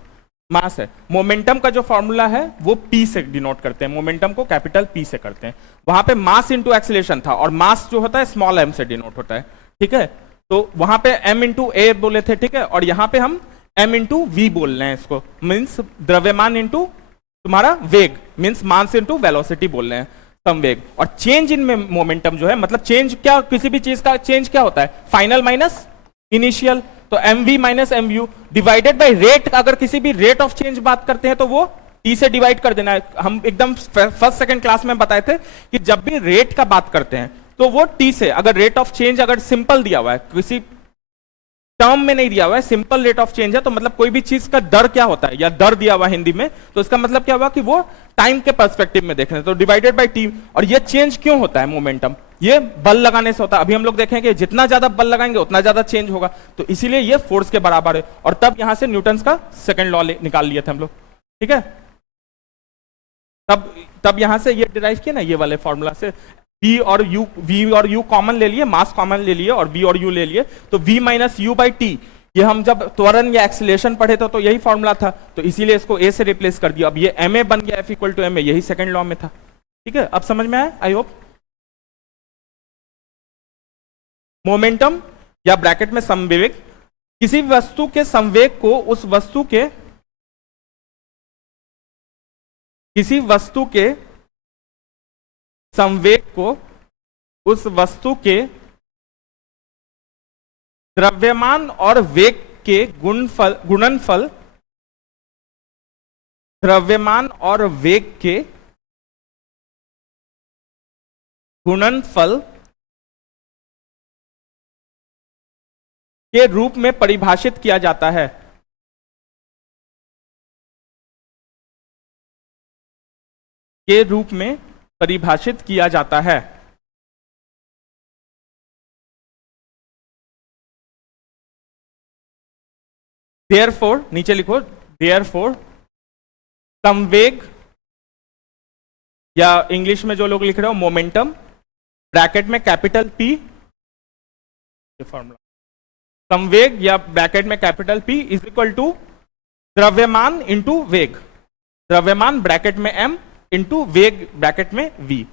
मास है। मोमेंटम का जो फॉर्मूला है वो P से डिनोट करते हैं, मोमेंटम को कैपिटल P से करते हैं। वहां पे मास इंटू एक्सीलरेशन था, और मास जो होता है स्मॉल m से डिनोट होता है, ठीक है। तो वहां पे m इंटू ए बोले थे, ठीक है, और यहां पे हम m इंटू वी बोल रहे हैं इसको, मीन्स द्रव्यमान इंटू तुम्हारा वेग, मीन्स मास इंटू वेलोसिटी बोल रहे हैं, संवेग। और चेंज इन मोमेंटम जो है, मतलब चेंज क्या, किसी भी चीज का चेंज क्या होता है, फाइनल माइनस इनिशियल, तो mv minus mu divided by rate. अगर किसी भी रेट ऑफ चेंज बात करते हैं तो वो t से डिवाइड कर देना है। हम एकदम फर्स्ट सेकंड क्लास में बताए थे कि जब भी रेट का बात करते हैं तो वो t से, अगर रेट ऑफ चेंज अगर सिंपल दिया हुआ है, किसी टर्म में नहीं दिया हुआ है, सिंपल रेट ऑफ चेंज है, तो मतलब कोई भी चीज का दर क्या होता है, या दर दिया हुआ हिंदी में, तो इसका मतलब क्या हुआ कि वो टाइम के पर्सपेक्टिव में देख रहे हैं, तो डिवाइडेड बाय टी। और ये चेंज क्यों होता है मोमेंटम, ये बल लगाने से होता है। अभी हम लोग देखेंगे जितना ज्यादा बल लगाएंगे उतना ज्यादा चेंज होगा, तो इसीलिए ये फोर्स के बराबर है। और तब यहां से न्यूटन का सेकंड लॉ निकाल लिए थे हम लोग, ठीक है। तब यहां से ये डिराइव किया ना, ये वाले फॉर्मूला से V और U कॉमन ले लिए, मास कॉमन ले लिए, और V और U ले लिए, तो V minus you by T. ये हम जब त्वरण या एक्सीलरेशन पढ़े थे तो यही फॉर्मूला था, तो इसीलिए इसको A से रिप्लेस कर दिया। अब ये ma बन गया, F इक्वल टू ma, यही सेकंड लॉ में था, ठीक है। अब समझ में आया, आई होप। मोमेंटम या ब्रैकेट में संवेग, किसी वस्तु के संवेग को उस वस्तु के, किसी वस्तु के संवेग को उस वस्तु के द्रव्यमान और वेग के गुणनफल, द्रव्यमान और वेग के गुणनफल के रूप में परिभाषित किया जाता है। के रूप में परिभाषित किया जाता है। देयरफॉर, नीचे लिखो, देयरफॉर संवेग, या इंग्लिश में जो लोग लिख रहे हो मोमेंटम, ब्रैकेट में कैपिटल P, फॉर्मूला, संवेग या ब्रैकेट में capital P is equal to द्रव्यमान इंटू वेग, द्रव्यमान ब्रैकेट में m इंटू वेग ब्रैकेट में v।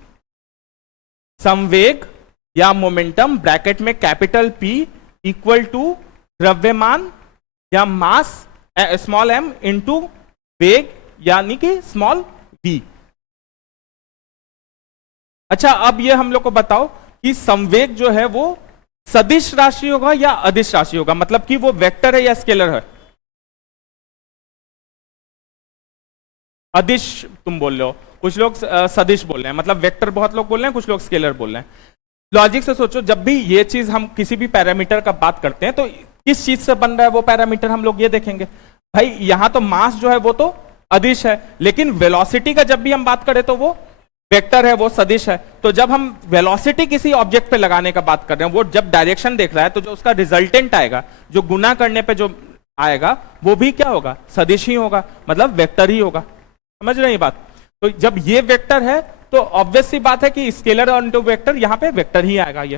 संवेग या मोमेंटम ब्रैकेट में कैपिटल P इक्वल टू द्रव्यमान या मास स्मॉल m इंटू वेग यानी कि स्मॉल v। अच्छा, अब ये हम लोग को बताओ कि संवेग जो है वो सदिश राशि होगा या अदिश राशि होगा, मतलब कि वो वेक्टर है या स्केलर है। अदिश तुम बोल रहे हो, कुछ लोग सदिश बोल रहे हैं, मतलब वेक्टर बहुत लोग बोल रहे हैं, कुछ लोग स्केलर बोल रहे हैं। लॉजिक से सोचो, जब भी ये चीज हम किसी भी पैरामीटर का बात करते हैं तो किस चीज से बन रहा है वो पैरामीटर, हम लोग ये देखेंगे। भाई यहां तो मास जो है वो तो अदिश है, लेकिन वेलोसिटी का जब भी हम बात करें तो वो वेक्टर है, वो सदिश है। तो जब हम वेलोसिटी किसी ऑब्जेक्ट पे लगाने का बात कर रहे हैं, वो जब डायरेक्शन देख रहा है तो जो उसका रिजल्टेंट आएगा, जो गुना करने पे जो आएगा, वो भी क्या होगा, सदिश ही होगा, मतलब वेक्टर ही होगा। समझ रहे हैं बात? तो जब ये वेक्टर है तो ऑब्वियस सी बात है कि स्केलर और इनटू वेक्टर, यहां पे वेक्टर ही आएगा ये,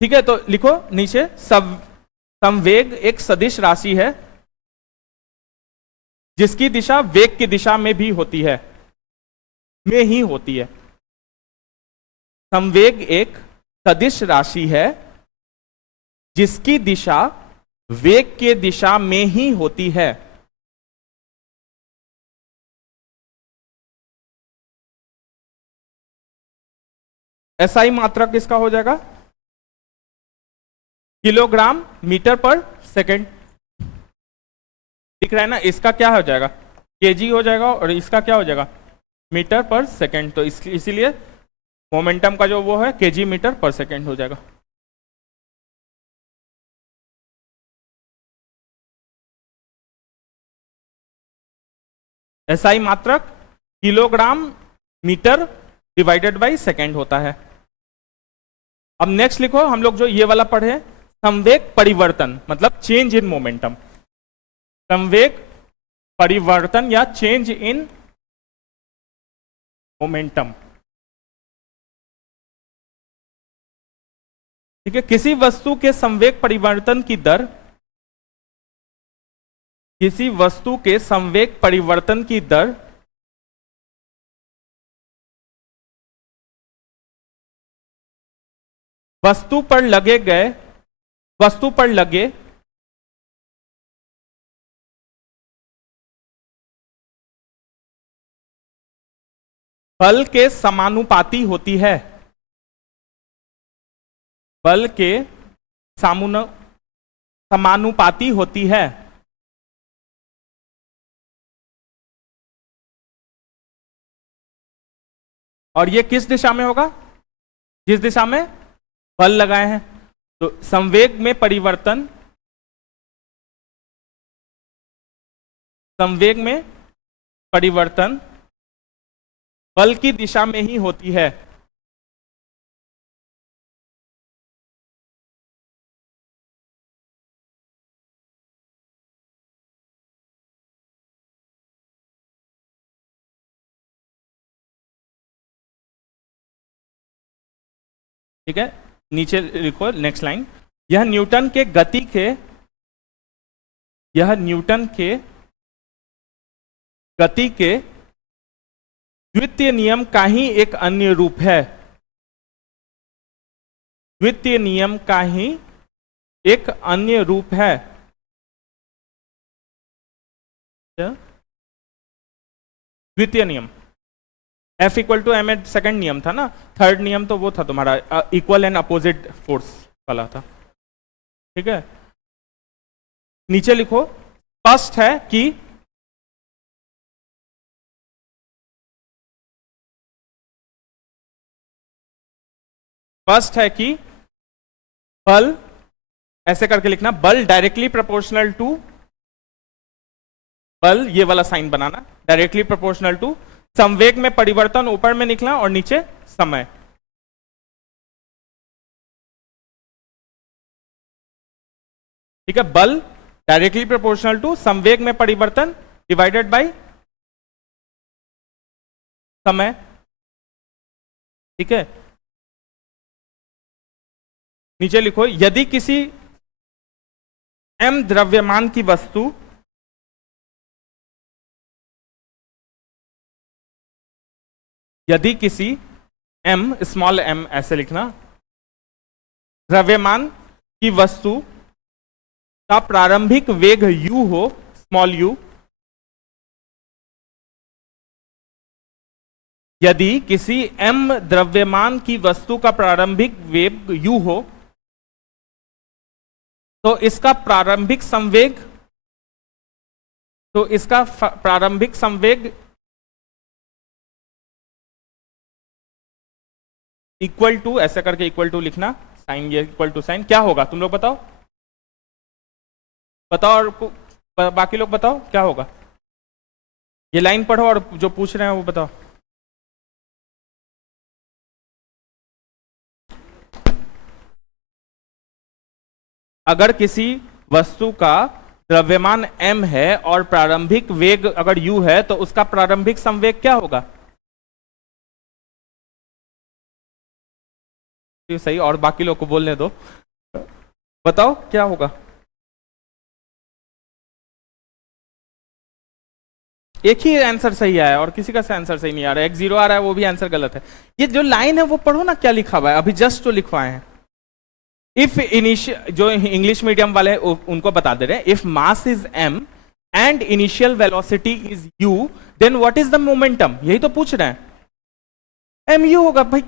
ठीक है। तो लिखो नीचे, संवेग एक सदिश राशि है जिसकी दिशा वेग की दिशा में भी होती है, में ही होती है। संवेग एक सदिश राशि है जिसकी दिशा वेग के दिशा में ही होती है। एसआई मात्रक इसका हो जाएगा किलोग्राम मीटर पर सेकंड। दिख रहा है ना, इसका क्या हो जाएगा केजी हो जाएगा और इसका क्या हो जाएगा मीटर पर सेकंड। तो इसीलिए मोमेंटम का जो वो है केजी मीटर पर सेकंड हो जाएगा। एसआई मात्रक kilogram metre divided by second होता है। अब नेक्स्ट लिखो, हम लोग जो ये वाला पढ़े संवेग परिवर्तन मतलब चेंज इन मोमेंटम। संवेग परिवर्तन या चेंज इन मोमेंटम, ठीक है। किसी वस्तु के संवेग परिवर्तन की दर, किसी वस्तु के संवेग परिवर्तन की दर वस्तु पर लगे बल के समानुपाती होती है। बल के समानुपाती होती है। और ये किस दिशा में होगा, जिस दिशा में बल लगाए हैं। तो संवेग में परिवर्तन, संवेग में परिवर्तन बल की दिशा में ही होती है। ठीक है, नीचे लिखो नेक्स्ट लाइन, यह न्यूटन के गति के द्वितीय नियम का ही एक अन्य रूप है। द्वितीय नियम का ही एक अन्य रूप है। द्वितीय नियम F equal to M second नियम था ना, थर्ड नियम तो वो था तुम्हारा इक्वल एंड अपोजिट फोर्स वाला था। ठीक है, नीचे लिखो, स्पष्ट है कि बल, ऐसे करके लिखना, बल डायरेक्टली प्रोपोर्शनल टू, बल ये वाला साइन बनाना, डायरेक्टली प्रोपोर्शनल टू संवेग में परिवर्तन, ऊपर में निकला और नीचे समय। ठीक है, बल डायरेक्टली प्रोपोर्शनल टू संवेग में परिवर्तन डिवाइडेड बाय समय। ठीक है, नीचे लिखो, यदि किसी m द्रव्यमान की वस्तु यदि किसी m स्मॉल m ऐसे लिखना, द्रव्यमान की वस्तु का प्रारंभिक वेग u हो, स्मॉल u, यदि किसी m द्रव्यमान की वस्तु का प्रारंभिक वेग u हो तो इसका प्रारंभिक संवेग इक्वल टू, ऐसा करके इक्वल टू लिखना, साइन, ये इक्वल टू साइन क्या होगा तुम लोग बताओ और बाकी लोग बताओ क्या होगा। ये लाइन पढ़ो और जो पूछ रहे हैं वो बताओ। अगर किसी वस्तु का द्रव्यमान m है और प्रारंभिक वेग अगर u है तो उसका प्रारंभिक संवेग क्या होगा। सही, और बाकी लोग को बोलने दो, बताओ क्या होगा। एक ही आंसर सही आया और किसी का आंसर सही नहीं आ रहा है, एक जीरो आ रहा है, वो भी आंसर गलत है। ये जो लाइन है वो पढ़ो ना क्या लिखा हुआ है, अभी जस्ट जो लिखवाए हैं। इफ इनिशियल, जो इंग्लिश मीडियम वाले उनको बता दे रहे हैं, if mass is m and initial velocity is u, then what is the momentum, यही तो पूछ रहे हैं। mu होगा भाई,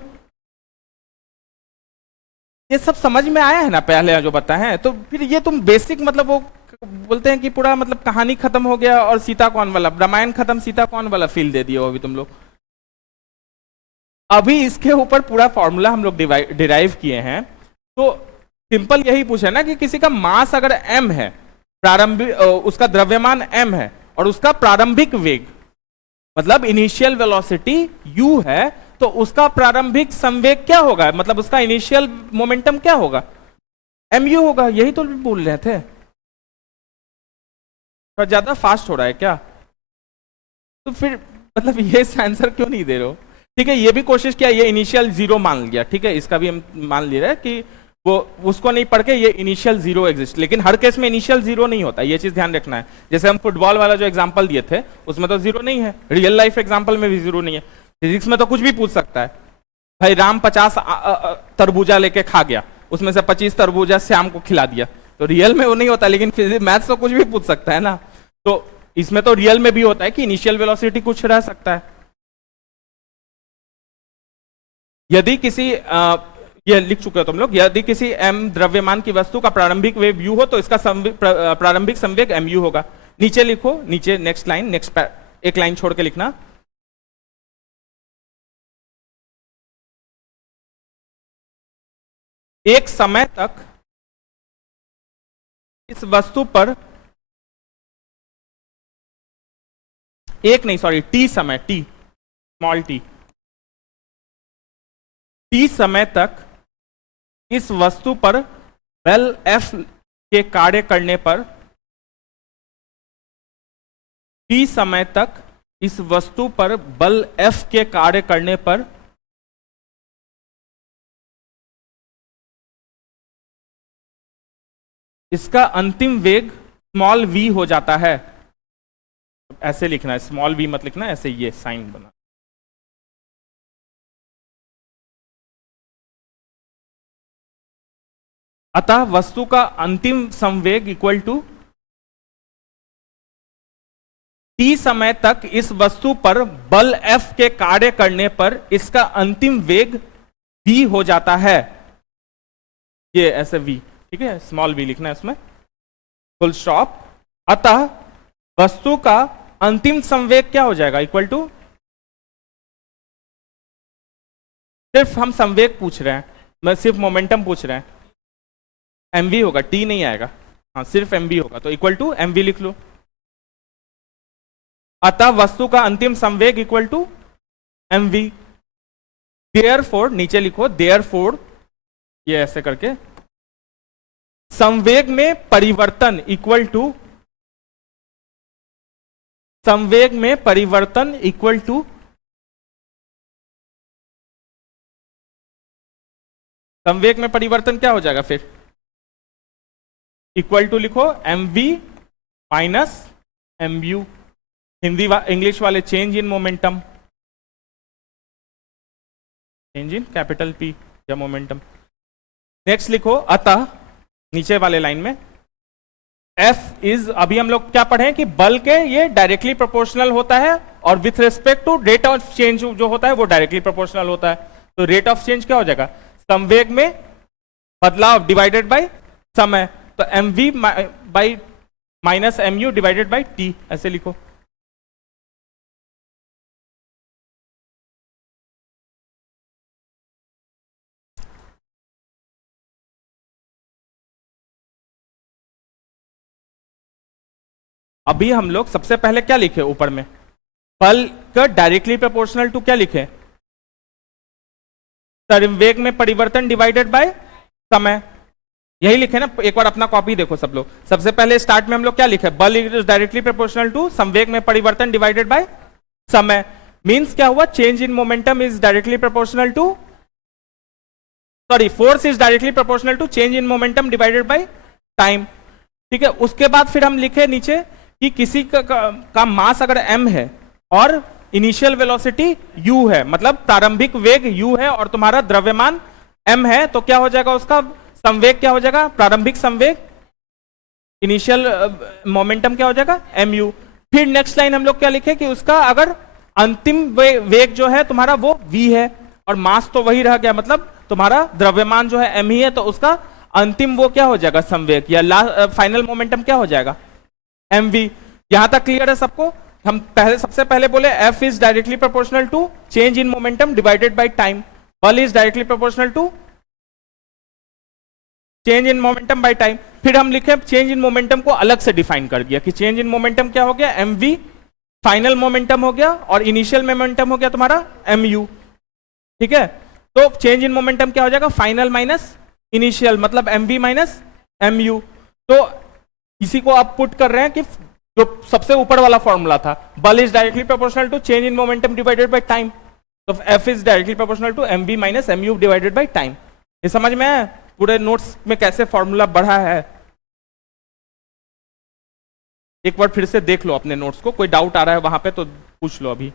ये सब समझ में आया है ना पहले जो बताए हैं। तो फिर ये तुम बेसिक मतलब वो बोलते हैं कि पूरा मतलब कहानी खत्म हो गया और सीता कौन वाला, रामायण खत्म सीता कौन वाला फील दे दिया अभी तुम लोग। अभी इसके ऊपर पूरा फॉर्मूला हम लोग डिराइव किए हैं। तो सिंपल यही पूछा ना कि किसी का मास अगर m है, प्रारंभिक उसका द्रव्यमान m है और उसका प्रारंभिक वेग मतलब इनिशियल वेलोसिटी u है, तो उसका प्रारंभिक संवेग क्या होगा, मतलब उसका इनिशियल मोमेंटम क्या होगा, mu होगा। यही तो बोल रहे थे। तो ज्यादा फास्ट हो रहा है क्या? तो फिर मतलब ये आंसर क्यों नहीं दे रहे हो? ठीक है, ये भी कोशिश किया, ये इनिशियल जीरो मान लिया, ठीक है, इसका भी हम मान ले रहे हैं कि वो उसको नहीं पढ़ के ये इनिशियल जीरो एग्जिस्ट, लेकिन हर केस में इनिशियल जीरो नहीं होता, ये चीज ध्यान रखना है। जैसे हम फुटबॉल वाला जो एग्जांपल दिए थे उसमें तो जीरो नहीं है, रियल लाइफ एग्जांपल में भी जीरो नहीं है। फिजिक्स में तो कुछ भी पूछ सकता है, भाई राम 50 तरबूजा लेके खा गया, उसमें से 25 तरबूजा श्याम को खिला दिया, तो रियल में वो नहीं होता, लेकिन फिजिक्स मैथ्स तो कुछ भी पूछ सकता है ना। तो इसमें तो रियल में भी होता है कि इनिशियल वेलोसिटी कुछ रह सकता है। यदि किसी ये लिख चुके हो तुम लोग, यदि किसी m द्रव्यमान की वस्तु का प्रारंभिक वेग u हो तो इसका प्रारंभिक संवेग mu होगा। नीचे लिखो, नीचे नेक्स्ट लाइन, नेक्स्ट एक लाइन छोड़ के लिखना। एक समय तक इस वस्तु पर एक नहीं सॉरी t समय, t स्मॉल t, t समय तक इस वस्तु पर बल F के कार्य करने पर, t समय तक इस वस्तु पर बल F के कार्य करने पर इसका अंतिम वेग स्मॉल v हो जाता है। ऐसे लिखना है, स्मॉल v मत लिखना, ऐसे ये साइन बना। अतः वस्तु का अंतिम संवेग इक्वल टू t समय तक इस वस्तु पर बल F के कार्य करने पर इसका अंतिम वेग v हो जाता है। ये ऐसे v, ठीक है, स्मॉल v लिखना है इसमें, फुल स्टॉप। अतः वस्तु का अंतिम संवेग क्या हो जाएगा, इक्वल टू, सिर्फ हम संवेग पूछ रहे हैं, मैं सिर्फ मोमेंटम पूछ रहे हैं, mv होगा, t नहीं आएगा, हाँ सिर्फ mv होगा, तो इक्वल टू mv लिख लो। अतः वस्तु का अंतिम संवेग इक्वल टू mv। देयरफॉर, नीचे लिखो देयरफॉर, ये ऐसे करके, संवेग में परिवर्तन इक्वल टू, संवेग में परिवर्तन इक्वल टू, संवेग में परिवर्तन क्या हो जाएगा फिर, इक्वल टू लिखो mv minus mu। Hindi English वाले change in momentum, change in capital P या मोमेंटम। नेक्स्ट लिखो अतः, नीचे वाले लाइन में F इज, अभी हम लोग क्या पढ़े कि बल के ये डायरेक्टली प्रोपोर्शनल होता है और with respect to rate of change जो होता है वो डायरेक्टली प्रोपोर्शनल होता है। तो रेट ऑफ चेंज क्या हो जाएगा, संवेग में बदलाव डिवाइडेड बाय समय, तो mv by minus mu divided by t, ऐसे लिखो। अभी हम लोग सबसे पहले क्या लिखे ऊपर में, बल का डायरेक्टली प्रोपोर्शनल टू क्या लिखे, संवेग में परिवर्तन डिवाइडेड बाय समय, यही लिखे ना। एक बार अपना कॉपी देखो सब लोग, सबसे पहले स्टार्ट में हम लोग क्या लिखे, बल इज डायरेक्टली प्रोपोर्शनल टू संवेग में परिवर्तन डिवाइडेड बाय समय। मींस क्या हुआ, change in momentum is directly proportional to, sorry force is directly proportional to change in momentum divided by time, ठीक है। उसके बाद फिर हम लिखे नीचे कि किसी का मास अगर m है और इनिशियल वेलोसिटी u है, मतलब प्रारंभिक वेग u है और तुम्हारा द्रव्यमान m है, तो क्या हो जाएगा उसका संवेग, क्या हो जाएगा प्रारंभिक संवेग, इनिशियल मोमेंटम क्या हो जाएगा mu। फिर नेक्स्ट लाइन हम लोग क्या लिखे कि उसका अगर अंतिम वेग जो है तुम्हारा वो v है और मास तो वही रह गया, मतलब तुम्हारा द्रव्यमान जो है m ही है, तो उसका अंतिम वो क्या हो जाएगा संवेग या फाइनल मोमेंटम क्या हो जाएगा mv। यहां तक क्लियर है सबको? हम सबसे पहले बोले F is directly proportional to change in momentum divided by time, बल is directly proportional to change in momentum by time. फिर हम लिखे चेंज इन मोमेंटम को अलग से डिफाइन कर दिया कि चेंज इन मोमेंटम क्या हो गया mv, फाइनल मोमेंटम हो गया और इनिशियल मोमेंटम हो गया तुम्हारा mu। ठीक है, तो चेंज इन मोमेंटम क्या हो जाएगा फाइनल माइनस इनिशियल, मतलब mv माइनस mu। तो इसी को आप पुट कर रहे हैं कि जो सबसे ऊपर वाला फॉर्मूला था, बल is directly proportional to change in momentum divided by time, तो F is directly proportional to mv minus mu divided by time. ये समझ में है पूरे नोट्स में कैसे फॉर्मूला बढ़ा है? एक बार फिर से देख लो अपने नोट्स को, कोई डाउट आ रहा है वहां पे तो पूछ लो अभी।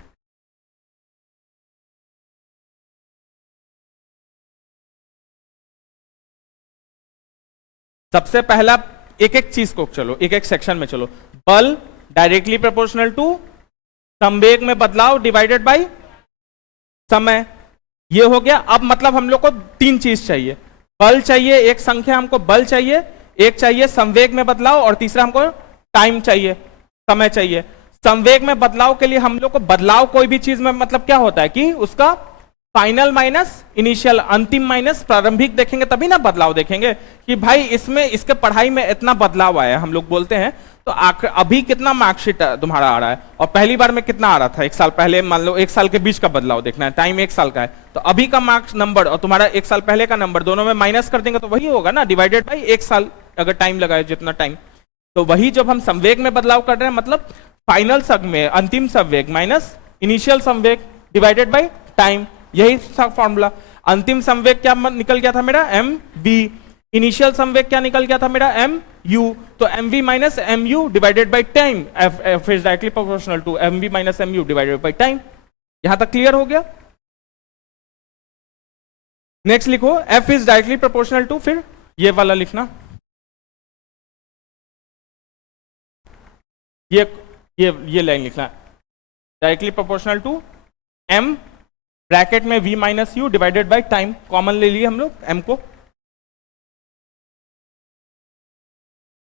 सबसे पहला एक एक चीज को चलो, एक एक सेक्शन में चलो। बल डायरेक्टली प्रोपोर्शनल टू संवेग में बदलाव डिवाइडेड बाय समय, ये हो गया। अब मतलब हम लोग को तीन चीज चाहिए, बल चाहिए, एक संख्या हमको बल चाहिए, एक चाहिए संवेग में बदलाव और तीसरा हमको टाइम चाहिए, समय चाहिए। संवेग में बदलाव के लिए हम लोग को बदलाव कोई भी चीज में मतलब क्या होता है कि उसका फाइनल माइनस इनिशियल, अंतिम माइनस प्रारंभिक देखेंगे तभी ना बदलाव देखेंगे कि भाई इसमें इसके पढ़ाई में इतना बदलाव आया, हम लोग बोलते हैं। तो अभी कितना मार्कशीट तुम्हारा आ रहा है और पहली बार में कितना आ रहा था एक साल पहले, मान लो एक साल के बीच का बदलाव देखना है, टाइम एक साल का है, तो अभी का मार्क्स नंबर और तुम्हारा एक साल पहले का नंबर दोनों में माइनस कर देंगे तो वही होगा ना, डिवाइडेड बाई एक साल अगर टाइम लगाए जितना टाइम। तो वही जब हम संवेग में बदलाव कर रहे हैं, मतलब फाइनल संवेग, अंतिम संवेग माइनस इनिशियल संवेग डिवाइडेड बाई टाइम, यही फॉर्मूला। अंतिम संवेग क्या निकल गया था मेरा mv, इनिशियल संवेग क्या निकल गया था मेरा mu, तो mv minus mu divided by time, f is directly proportional to mv minus mu divided by time. यहां तक क्लियर हो गया? नेक्स्ट लिखो f is directly proportional to, फिर ये वाला लिखना, ये लाइन लिखना, directly proportional to m bracket में v minus U divided by time, common ले लिए हम लोग m को,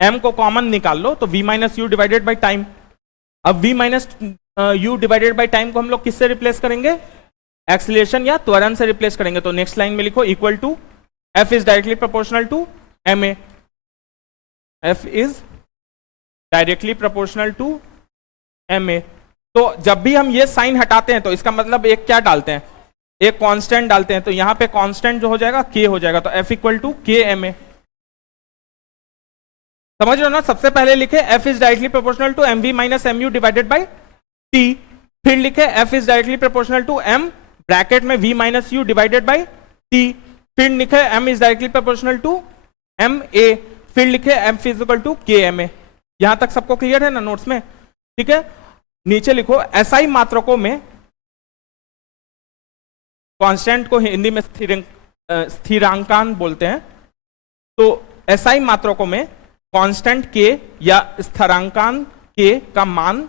m को कॉमन निकाल लो तो v minus U divided by time. अब v minus U divided by time को हम लोग किससे रिप्लेस करेंगे? एक्सीलरेशन या त्वरण से रिप्लेस करेंगे। तो नेक्स्ट लाइन में लिखो equal to f is directly proportional to ma, f is directly proportional to ma। तो जब भी हम ये साइन हटाते हैं तो इसका मतलब एक क्या डालते हैं, एक कांस्टेंट डालते हैं, तो यहां पे कांस्टेंट जो हो जाएगा k हो जाएगा, तो f equal to k ma। समझ रहे हो ना? सबसे पहले लिखे f is directly proportional to mv minus mu divided by t, फिर लिखे f is directly proportional to m bracket में v minus u divided by t, फिर लिखे m is directly proportional to ma, फिर लिखे m physical to k ma। यहां तक सबको क्लियर है ना नोट्स में? ठीक है, नीचे लिखो SI मात्रकों में, कांस्टेंट को हिंदी में स्थिरांकान बोलते हैं, तो SI मात्रकों में कांस्टेंट k या स्थिरांकान k का मान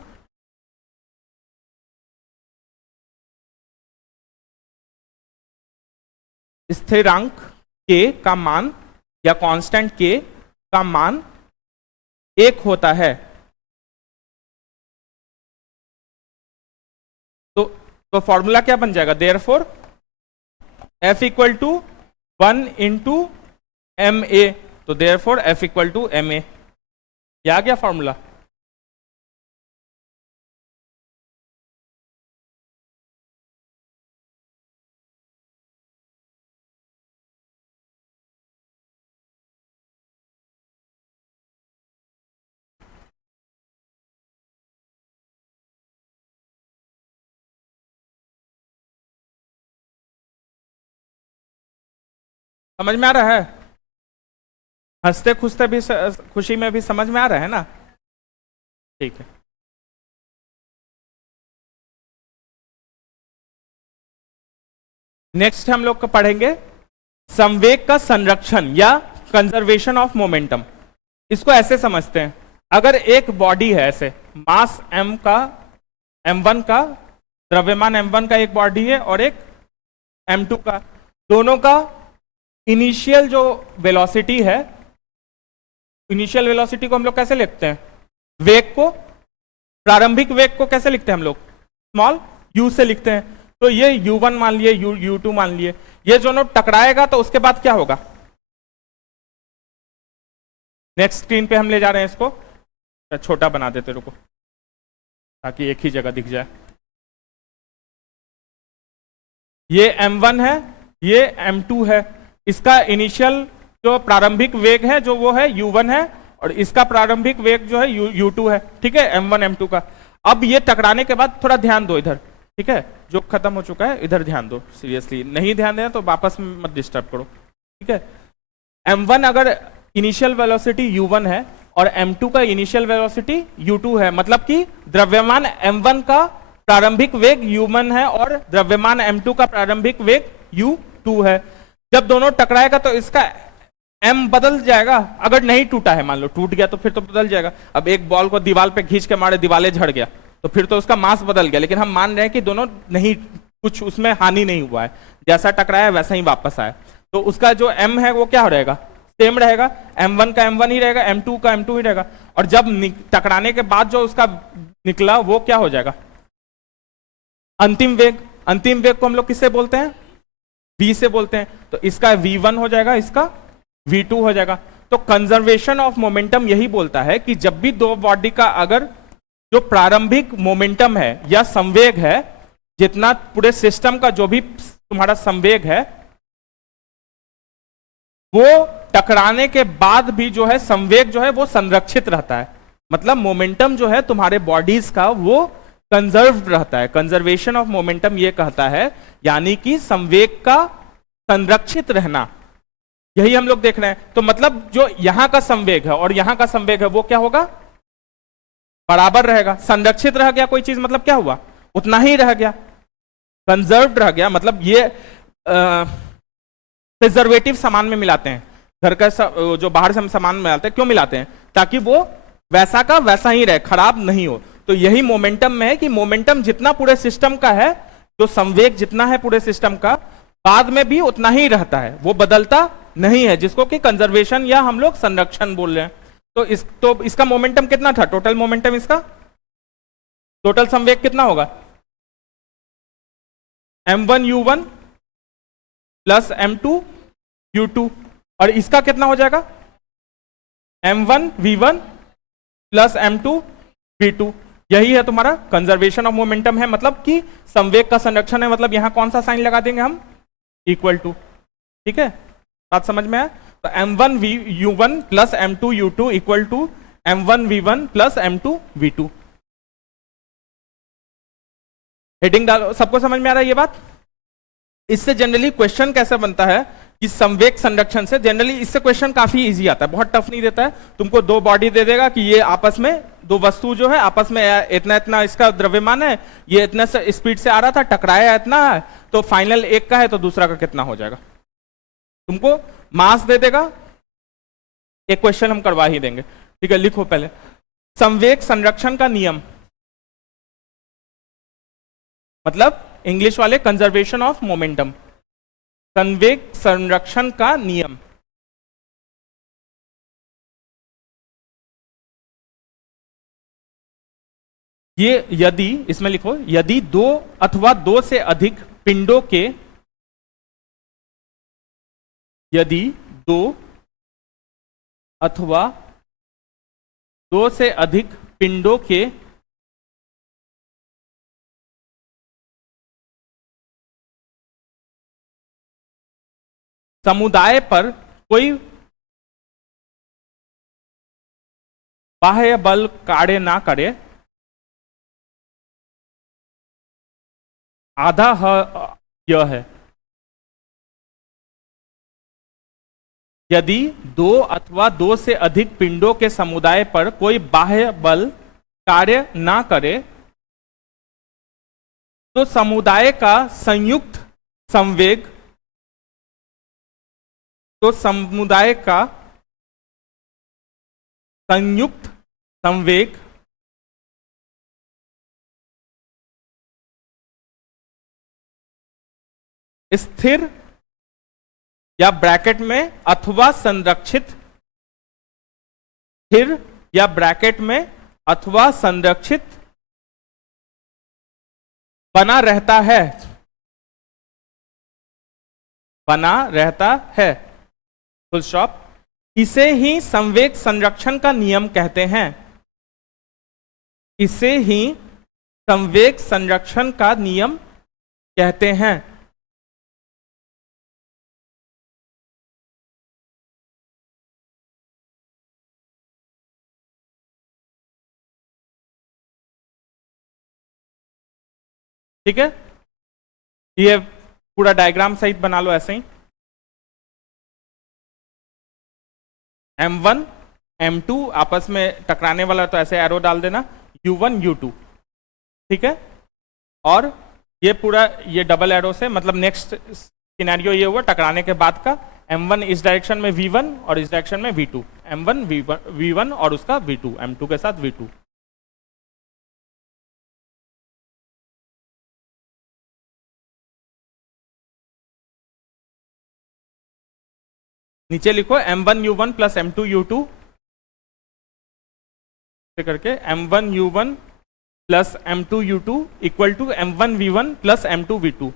स्थिरांक k का मान या कांस्टेंट k का मान 1 होता है। तो फॉर्मूला क्या बन जाएगा? Therefore f equal to 1 into ma, तो therefore f equal to ma। ये आ गया फॉर्मूला? समझ में आ रहा है? हंसते खुशते भी खुशी में भी समझ में आ रहा है ना? ठीक है। नेक्स्ट हम लोग को पढ़ेंगे संवेग का संरक्षण या कंजर्वेशन ऑफ मोमेंटम। इसको ऐसे समझते हैं, अगर एक बॉडी है ऐसे, मास m का, m1 का, द्रव्यमान m1 का एक बॉडी है और एक m2 का, दोनों का इनिशियल जो वेलोसिटी है, इनिशियल वेलोसिटी को हम लोग कैसे लिखते हैं, वेग को, प्रारंभिक वेग को कैसे लिखते हैं हम लोग, स्मॉल u से लिखते हैं। तो ये u1 मान लिए, u2 मान लिए, ये दोनों टकराएगा तो उसके बाद क्या होगा, नेक्स्ट स्क्रीन पे हम ले जा रहे हैं इसको, छोटा बना देते, रुको ताकि एक ही जगह दिख जाए। ये m1 है, ये m2 है, इसका इनिशियल जो प्रारंभिक वेग है जो वो है u1 है, और इसका प्रारंभिक वेग जो है u2 है, ठीक है, m1 m2 का। अब ये टकराने के बाद थोड़ा ध्यान दो इधर, ठीक है, जो खत्म हो चुका है इधर ध्यान दो, सीरियसली नहीं ध्यान देना तो वापस मत डिस्टर्ब करो, ठीक है। m1 अगर इनिशियल वेलोसिटी u1 है और m2 का इनिशियल वेलोसिटी u2 है, मतलब कि द्रव्यमान m1 का प्रारंभिक वेग u1 है और द्रव्यमान m2 का प्रारंभिक वेग u2 है। जब दोनों टकराएगा तो इसका m बदल जाएगा, अगर नहीं टूटा है, मान लो टूट गया तो फिर तो बदल जाएगा। अब एक बॉल को दीवार पे खींच के मारे, दीवाले झड़ गया तो फिर तो उसका मास बदल गया, लेकिन हम मान रहे हैं कि दोनों नहीं, कुछ उसमें हानि नहीं हुआ है, जैसा टकराया वैसा ही वापस आया, तो उसका जो m है वो क्या रहेगा, सेम रहेगा, m1 का m1 ही रहेगा, m2 का m2 ही रहेगा। और जब टकराने के बाद जो उसका निकला वो क्या हो जाएगा, अंतिम वेग। अंतिम वेग को हम लोग किससे बोलते हैं, v से बोलते हैं, तो इसका v1 हो जाएगा, इसका v2 हो जाएगा। तो कंजर्वेशन ऑफ मोमेंटम यही बोलता है कि जब भी दो बॉडी का अगर जो प्रारंभिक मोमेंटम है या संवेग है, जितना पूरे सिस्टम का जो भी तुम्हारा संवेग है, वो टकराने के बाद भी जो है संवेग जो है वो संरक्षित रहता है, मतलब मोमेंटम जो है तुम्हारे बॉडीज का वो कंजर्व्ड रहता है। कंजर्वेशन ऑफ मोमेंटम ये कहता है, यानी कि संवेग का संरक्षित रहना, यही हम लोग देख रहे हैं। तो मतलब जो यहां का संवेग है और यहां का संवेग है वो क्या होगा, बराबर रहेगा। संरक्षित रह गया कोई चीज मतलब क्या हुआ, उतना ही रह गया, कंजर्व्ड रह गया। मतलब ये प्रिजर्वेटिव सामान में मिलाते हैं, घर का जो बाहर से हम सामान मिलाते हैं, क्यों मिलाते हैं, ताकि वो वैसा का वैसा ही रहे, खराब नहीं हो। तो यही मोमेंटम में है कि मोमेंटम जितना पूरे सिस्टम का है, जो संवेग जितना है पूरे सिस्टम का, बाद में भी उतना ही रहता है, वो बदलता नहीं है, जिसको कि कंजर्वेशन या हम लोग संरक्षण बोल रहे हैं। तो इसका मोमेंटम कितना था, टोटल मोमेंटम, इसका टोटल संवेग कितना होगा, m1 u1 plus m2 u2, और इसका कितना हो जाएगा, m1 v1 plus m2 v2। यही है तुम्हारा कंजर्वेशन ऑफ मोमेंटम है, मतलब कि संवेग का संरक्षण है। मतलब यहां कौन सा साइन लगा देंगे हम, इक्वल टू, ठीक है, बात समझ में आया। तो m1 u1 plus m2 u2 equal to m1 v1 plus m2 v2। Heading डालो, सबको समझ में आ रहा है ये बात। इससे जनरली क्वेश्चन कैसे बनता है कि संवेग संरक्षण से, जनरली इससे क्वेश्चन काफी इजी आता है, बहुत टफ नहीं देता है। तुमको दो बॉडी दे देगा कि ये आपस में, दो वस्तु जो है आपस में इतना इतना इसका द्रव्यमान है, ये इतना स्पीड से आ रहा था, टकराया इतना है, तो फाइनल एक का है तो दूसरा का कितना हो जाएगा, तुमको मास दे देगा। एक क्वेश्चन हम करवा ही देंगे, ठीक है, लिखो पहले संवेग संरक्षण का नियम, मतलब इंग्लिश वाले कंजर्वेशन ऑफ मोमेंटम, संवेग संरक्षण का नियम। ये यदि, इसमें लिखो, यदि दो अथवा दो से अधिक पिंडों के, यदि दो अथवा दो से अधिक पिंडों के समुदाय पर कोई बाह्य बल कार्य ना करे, आधा यह है, यदि दो अथवा दो से अधिक पिंडों के समुदाय पर कोई बाह्य बल कार्य ना करे तो समुदाय का संयुक्त संवेग, तो समुदाय का संयुक्त संवेग स्थिर या ब्रैकेट में अथवा संरक्षित, स्थिर या ब्रैकेट में अथवा संरक्षित बना रहता है, बना रहता है, फुल स्टॉप। इसे ही संवेग संरक्षण का नियम कहते हैं, इसे ही संवेग संरक्षण का नियम कहते हैं। ठीक है, ये पूरा डायग्राम सहित बना लो ऐसे ही। M1 M2 आपस में टकराने वाला तो ऐसे एरो डाल देना, U1 U2, ठीक है। और ये पूरा ये डबल एरो से मतलब नेक्स्ट सिनेरियो ये हुआ टकराने के बाद का, M1 इस डायरेक्शन में V1 और इस डायरेक्शन में V2, M1 V1 और उसका V2, M2 के साथ V2। नीचे लिखो M1 U1 plus M2 U2 करके M1 U1 plus M2 U2 equal to M1 V1 plus M2 V2।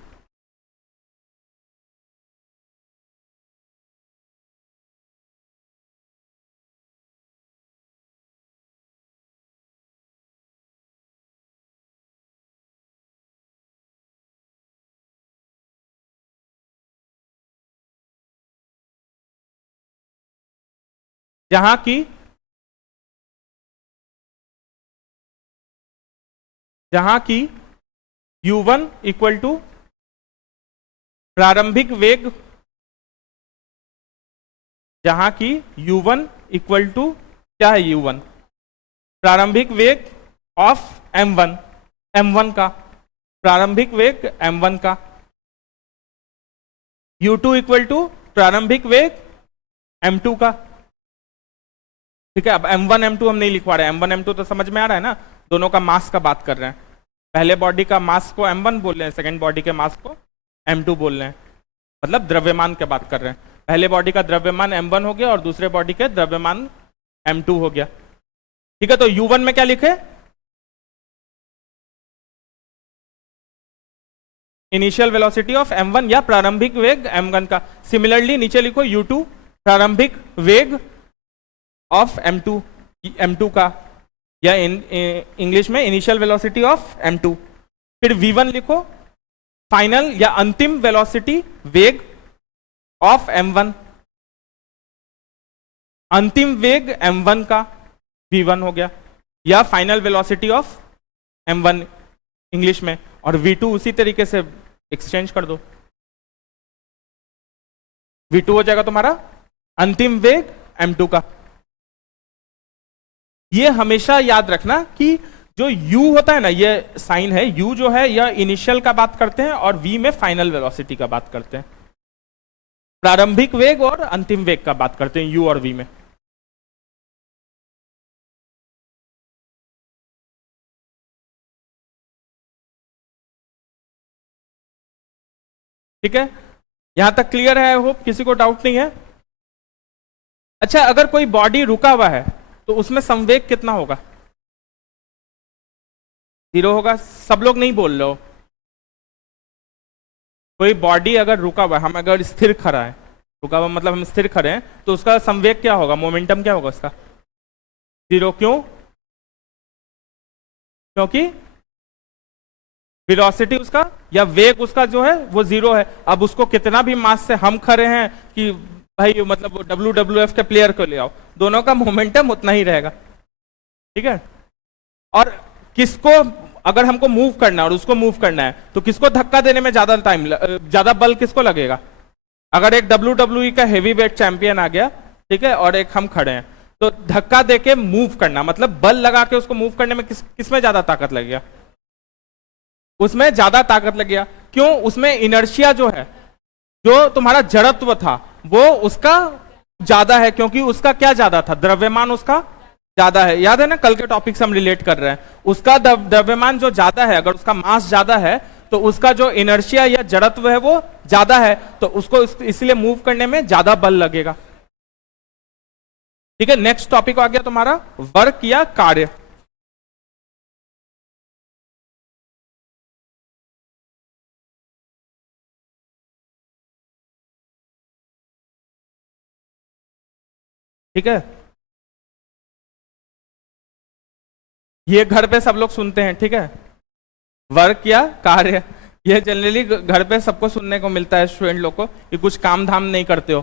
जहां की U1 इक्वल टू प्रारंभिक वेग, जहां की U1 इक्वल टू क्या है, U1 प्रारंभिक वेग ऑफ M1 का, प्रारंभिक वेग M1 का। U2 इक्वल टू प्रारंभिक वेग M2 का, ठीक है। अब M1 M2 हम नहीं लिखवा रहे, M1 M2 तो समझ में आ रहा है ना, दोनों का मास का बात कर रहे हैं। पहले बॉडी का मास को M1 बोल रहे हैं, सेकेंड बॉडी के मास को M2 बोल रहे हैं, मतलब द्रव्यमान की बात कर रहे हैं। पहले बॉडी का द्रव्यमान M1 हो गया और दूसरे बॉडी के द्रव्यमान M2 हो गया, ठीक है। तो U1 में क्या लिखे, इनिशियल वेलोसिटी ऑफ M1 या प्रारंभिक वेग M1 का। सिमिलरली नीचे लिखो U2 प्रारंभिक वेग ऑफ M2 का, या इंग्लिश में इनिशियल वेलोसिटी ऑफ M2। फिर V1 लिखो फाइनल या अंतिम वेलोसिटी वेग ऑफ M1, अंतिम वेग M1 का V1 हो गया, या final velocity of M1 English में। और V2 उसी तरीके से एक्सचेंज कर दो, V2 हो जाएगा तुम्हारा अंतिम वेग M2 का। ये हमेशा याद रखना कि जो U होता है ना, ये साइन है, U जो है यह इनिशियल का बात करते हैं और V में फाइनल वेलोसिटी का बात करते हैं, प्रारंभिक वेग और अंतिम वेग का बात करते हैं U और V में। ठीक है, यहां तक क्लियर है? होप किसी को डाउट नहीं है। अच्छा, अगर कोई बॉडी रुका हुआ है तो उसमें संवेग कितना होगा? 0 होगा। सब लोग नहीं बोल रहे हो। कोई बॉडी अगर रुका हुआ है, हम अगर स्थिर खड़ा है, रुका हुआ मतलब हम स्थिर खड़े हैं, तो उसका संवेग क्या होगा, मोमेंटम क्या होगा उसका? 0। क्यों? क्योंकि वेलोसिटी उसका या वेग उसका जो है वो 0 है। अब उसको कितना भी मास से हम खड़े हैं कि भाई मतलब WWF के प्लेयर को ले आओ, दोनों का मोमेंटम उतना ही रहेगा, ठीक है। और किसको अगर हमको मूव करना है और उसको मूव करना है तो किसको धक्का देने में ज्यादा बल किसको लगेगा? अगर एक WWE का हेवी वेट चैंपियन आ गया, ठीक है, और एक हम खड़े हैं, तो धक्का देके मूव करना, मतलब बल लगा के उसको मूव करने में किसमें ज्यादा ताकत लगेगा? उसमें ज्यादा ताकत लगेगा। क्यों? उसमें इनर्शिया जो है, जो तुम्हारा जड़त्व था वो उसका ज्यादा है, क्योंकि उसका क्या ज्यादा था? द्रव्यमान उसका ज्यादा है। याद है ना, कल के टॉपिक से हम रिलेट कर रहे हैं। उसका द्रव्यमान जो ज्यादा है, अगर उसका मास ज्यादा है तो उसका जो इनर्शिया या जड़त्व है वो ज्यादा है, तो उसको इसलिए मूव करने में ज्यादा बल लगेगा। ठीक है, नेक्स्ट टॉपिक आ गया तुम्हारा वर्क या कार्य। ठीक है, ये घर पे सब लोग सुनते हैं। ठीक है, वर्क या कार्य, ये जनरली घर पे सबको सुनने को मिलता है स्टूडेंट लोग को, कि कुछ काम धाम नहीं करते हो।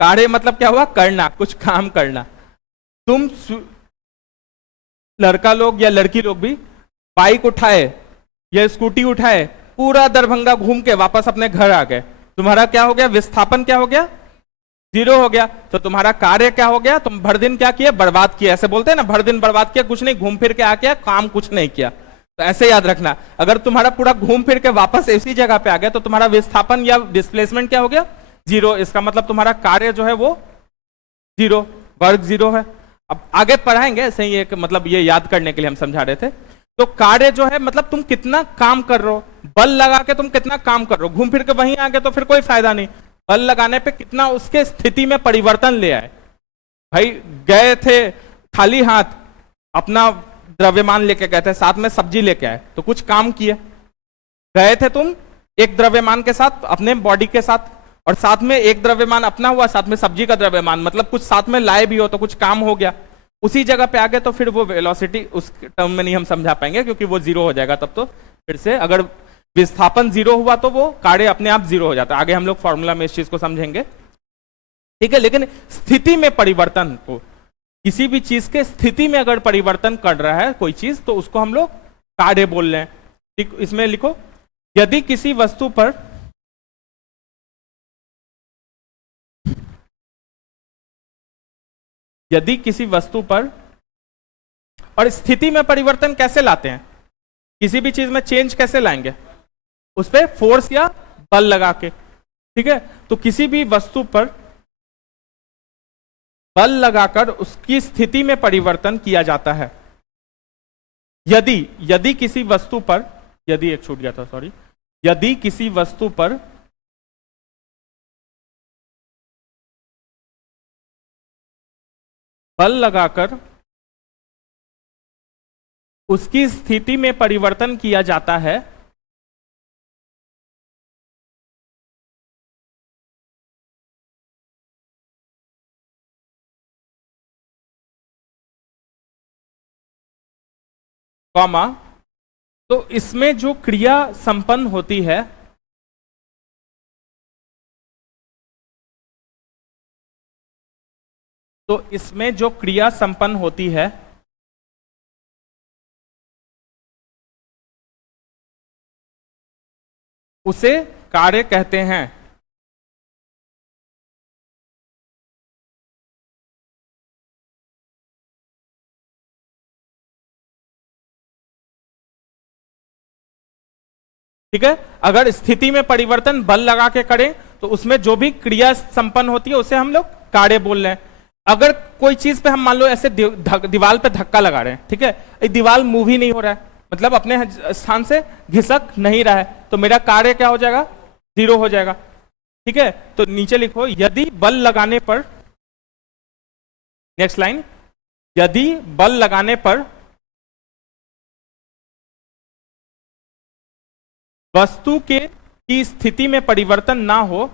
कार्य मतलब क्या हुआ? करना, कुछ काम करना। तुम लड़का लोग या लड़की लोग भी बाइक उठाए या स्कूटी उठाए, पूरा दरभंगा घूम के वापस अपने घर आ गए, तुम्हारा क्या हो गया? विस्थापन क्या हो गया? जीरो हो गया। तो तुम्हारा कार्य क्या हो गया? तुम भर दिन क्या किया? बर्बाद किया। ऐसे बोलते हैं ना, भर दिन बर्बाद किया, कुछ नहीं, घूम फिर के आके काम कुछ नहीं किया। तो ऐसे याद रखना, अगर तुम्हारा पूरा घूम फिर के वापस इसी जगह पे आ गया तो तुम्हारा विस्थापन या डिस्प्लेसमेंट क्या हो गया? जीरो। इसका मतलब तुम्हारा कार्य जो है वो जीरो, वर्ग जीरो है। अब आगे पढ़ाएंगे, ऐसे ही एक मतलब ये याद करने के लिए हम समझा रहे थे। तो कार्य जो है मतलब तुम कितना काम कर रहे हो, बल लगा के तुम कितना काम कर रहे हो। घूम फिर के वहीं आ गए तो फिर कोई फायदा नहीं। बल लगाने पे कितना उसके स्थिति में परिवर्तन ले आए। भाई गए थे खाली हाथ, अपना द्रव्यमान लेके गए थे, साथ में सब्जी लेके आए, तो कुछ काम किए। गए थे तुम एक द्रव्यमान के साथ, अपने बॉडी के साथ, और साथ में एक द्रव्यमान अपना हुआ, साथ में सब्जी का द्रव्यमान, मतलब कुछ साथ में लाए भी हो तो कुछ काम हो गया। उसी जगह पे आ गए तो फिर वो वेलोसिटी उस टर्म में नहीं हम समझा पाएंगे, क्योंकि वो जीरो हो जाएगा तब। तो फिर से अगर विस्थापन जीरो हुआ तो वो कार्य अपने आप जीरो हो जाता है। आगे हम लोग फॉर्मूला में इस चीज को समझेंगे। ठीक है, लेकिन स्थिति में परिवर्तन को, किसी भी चीज के स्थिति में अगर परिवर्तन कर रहा है कोई चीज, तो उसको हम लोग कार्य बोल रहे हैं। ठीक, इसमें लिखो, यदि किसी वस्तु पर यदि किसी वस्तु पर, और स्थिति में परिवर्तन कैसे लाते हैं? किसी भी चीज में चेंज कैसे लाएंगे? उस पर फोर्स या बल लगा के। ठीक है, तो किसी भी वस्तु पर बल लगाकर उसकी स्थिति में परिवर्तन किया जाता है। यदि यदि किसी वस्तु पर, यदि एक छूट गया था, सॉरी, यदि किसी वस्तु पर बल लगाकर उसकी स्थिति में परिवर्तन किया जाता है, कॉमा, तो इसमें जो क्रिया संपन्न होती है, तो इसमें जो क्रिया संपन्न होती है उसे कार्य कहते हैं। ठीक है, अगर स्थिति में परिवर्तन बल लगा के करें तो उसमें जो भी क्रिया संपन्न होती है उसे हम लोग कार्य बोल रहे हैं। अगर कोई चीज पे हम मान लो ऐसे दीवार पे धक्का लगा रहे हैं, ठीक है, दीवार मूव ही नहीं हो रहा है, मतलब अपने स्थान से घिसक नहीं रहा है, तो मेरा कार्य क्या हो जाएगा? जीरो हो जाएगा। ठीक है, तो नीचे लिखो, यदि बल लगाने पर, नेक्स्ट लाइन, यदि बल लगाने पर वस्तु के की स्थिति में परिवर्तन ना हो,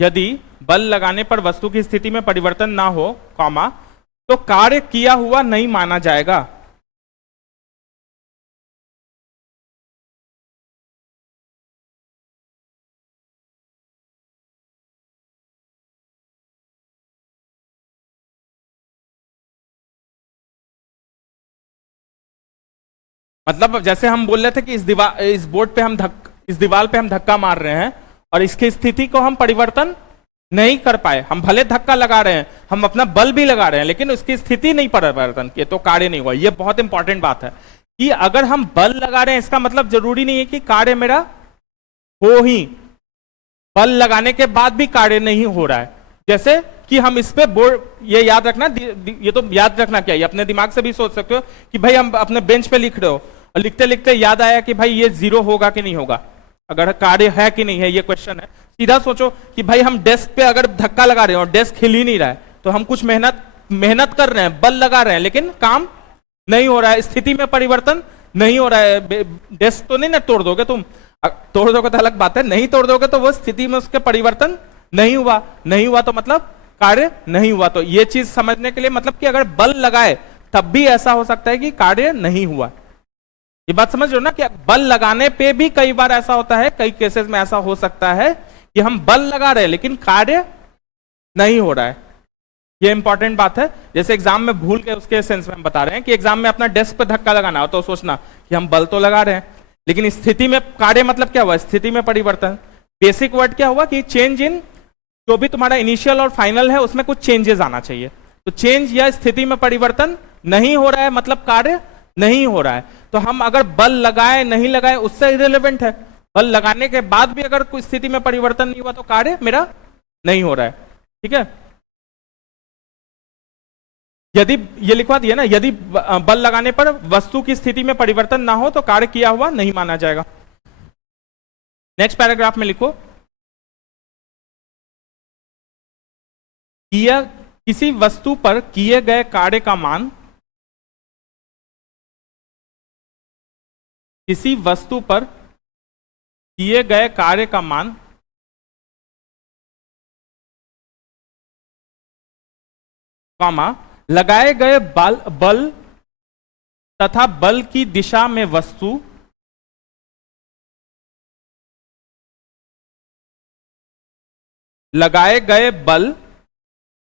यदि बल लगाने पर वस्तु की स्थिति में परिवर्तन ना हो, कॉमा, तो कार्य किया हुआ नहीं माना जाएगा। मतलब जैसे हम बोल रहे थे कि इस बोर्ड पे इस दीवार पे हम धक्का मार रहे हैं और इसकी स्थिति को हम परिवर्तन नहीं कर पाए। हम भले धक्का लगा रहे हैं, हम अपना बल भी लगा रहे हैं, लेकिन उसकी स्थिति नहीं परिवर्तन किए तो कार्य नहीं हुआ। ये बहुत इंपॉर्टेंट बात है कि अगर हम बल लगा रहे हैं इसका मतलब जरूरी नहीं है कि कार्य मेरा हो ही, बल लगाने के बाद भी कार्य नहीं हो रहा है। जैसे कि हम इस पे बोर्ड, ये याद रखना, ये तो याद रखना क्या है, अपने दिमाग से भी सोच सकते हो कि भाई हम अपने बेंच पे लिख रहे हो और लिखते लिखते याद आया कि भाई ये 0 होगा कि नहीं होगा, अगर कार्य है कि नहीं है, ये क्वेश्चन है। सीधा सोचो कि भाई हम डेस्क पे अगर धक्का लगा रहे हैं और डेस्क हिल ही नहीं रहा है, तो हम कुछ मेहनत कर रहे हैं, बल लगा रहे हैं, लेकिन काम नहीं हो रहा है, स्थिति में परिवर्तन नहीं हो रहा है। डेस्क तो नहीं ना तोड़ दोगे तुम, तोड़ दोगे तो अलग बात है, नहीं तोड़ दोगे तो वो स्थिति में उसके परिवर्तन नहीं हुआ तो मतलब कार्य नहीं हुआ। तो ये चीज समझने के लिए, मतलब कि अगर बल लगाए तब भी ऐसा हो सकता है कि कार्य नहीं हुआ। ये बात समझ रहे हो ना कि बल लगाने पे भी कई बार ऐसा होता है, कई केसेस में ऐसा हो सकता है कि हम बल लगा रहे हैं लेकिन कार्य नहीं हो रहा है। ये इंपॉर्टेंट बात है। जैसे एग्जाम में भूल के उसके सेंस में हम बता रहे हैं कि एग्जाम में अपना डेस्क पे धक्का लगाना हो तो सोचना कि हम बल तो लगा रहे हैं, लेकिन स्थिति में कार्य मतलब क्या हुआ, स्थिति में परिवर्तन। बेसिक वर्ड क्या हुआ कि चेंज इन, जो भी तुम्हारा इनिशियल और फाइनल है उसमें कुछ चेंजेस आना चाहिए। तो चेंज या स्थिति में परिवर्तन नहीं हो रहा है मतलब कार्य नहीं हो रहा है। तो हम अगर बल लगाए नहीं लगाए उससे इरेलेवेंट है, बल लगाने के बाद भी अगर कोई स्थिति में परिवर्तन नहीं हुआ तो कार्य मेरा नहीं हो रहा है। ठीक है, यदि ये लिखवा दिया ना, यदि बल लगाने पर वस्तु की स्थिति में परिवर्तन ना हो तो कार्य किया हुआ नहीं माना जाएगा। नेक्स्ट पैराग्राफ में लिखो, किसी वस्तु पर किए गए कार्य का मान, किसी वस्तु पर किए गए कार्य का मान कॉमा लगाए गए बल तथा बल की दिशा में वस्तु लगाए गए बल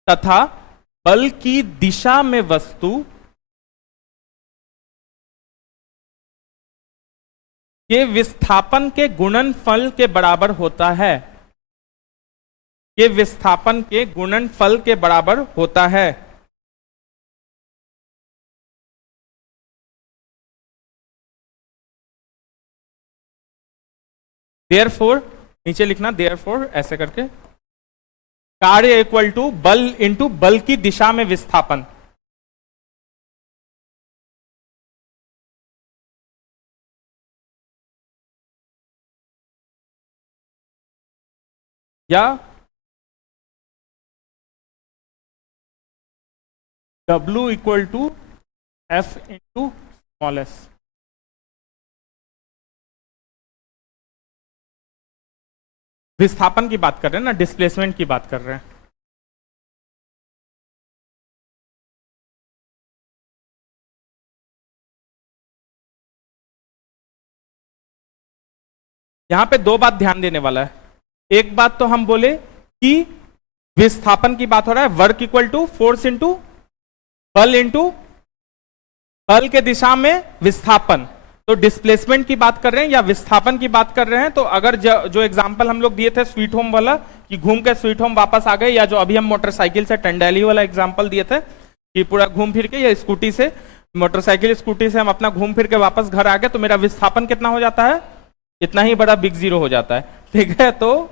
तथा बल की दिशा में वस्तु के विस्थापन के गुणनफल के बराबर होता है, के विस्थापन के गुणनफल के बराबर होता है। देयरफॉर, नीचे लिखना देयरफॉर ऐसे करके, कार्य इक्वल टू बल इंटू बल की दिशा में विस्थापन। या W equal to F into small S. विस्थापन की बात कर रहे हैं ना, डिस्प्लेसमेंट की बात कर रहे हैं। यहां पे दो बात ध्यान देने वाला है। एक बात तो हम बोले कि विस्थापन की बात हो रहा है, work equal to force into बल के दिशा में विस्थापन। तो डिस्प्लेसमेंट की बात कर रहे हैं या विस्थापन की बात कर रहे हैं। तो अगर जो एग्जांपल हम लोग दिए थे स्वीट होम वाला कि घूम के स्वीट होम वापस आ गए, या जो अभी हम मोटरसाइकिल से टंडैली वाला एग्जांपल दिए थे कि पूरा घूम फिर के, या स्कूटी से, मोटरसाइकिल स्कूटी से हम अपना घूम फिर के वापस घर आ गए, तो मेरा विस्थापन कितना हो जाता है, इतना ही बड़ा बिग जीरो हो जाता है। ठीक है, तो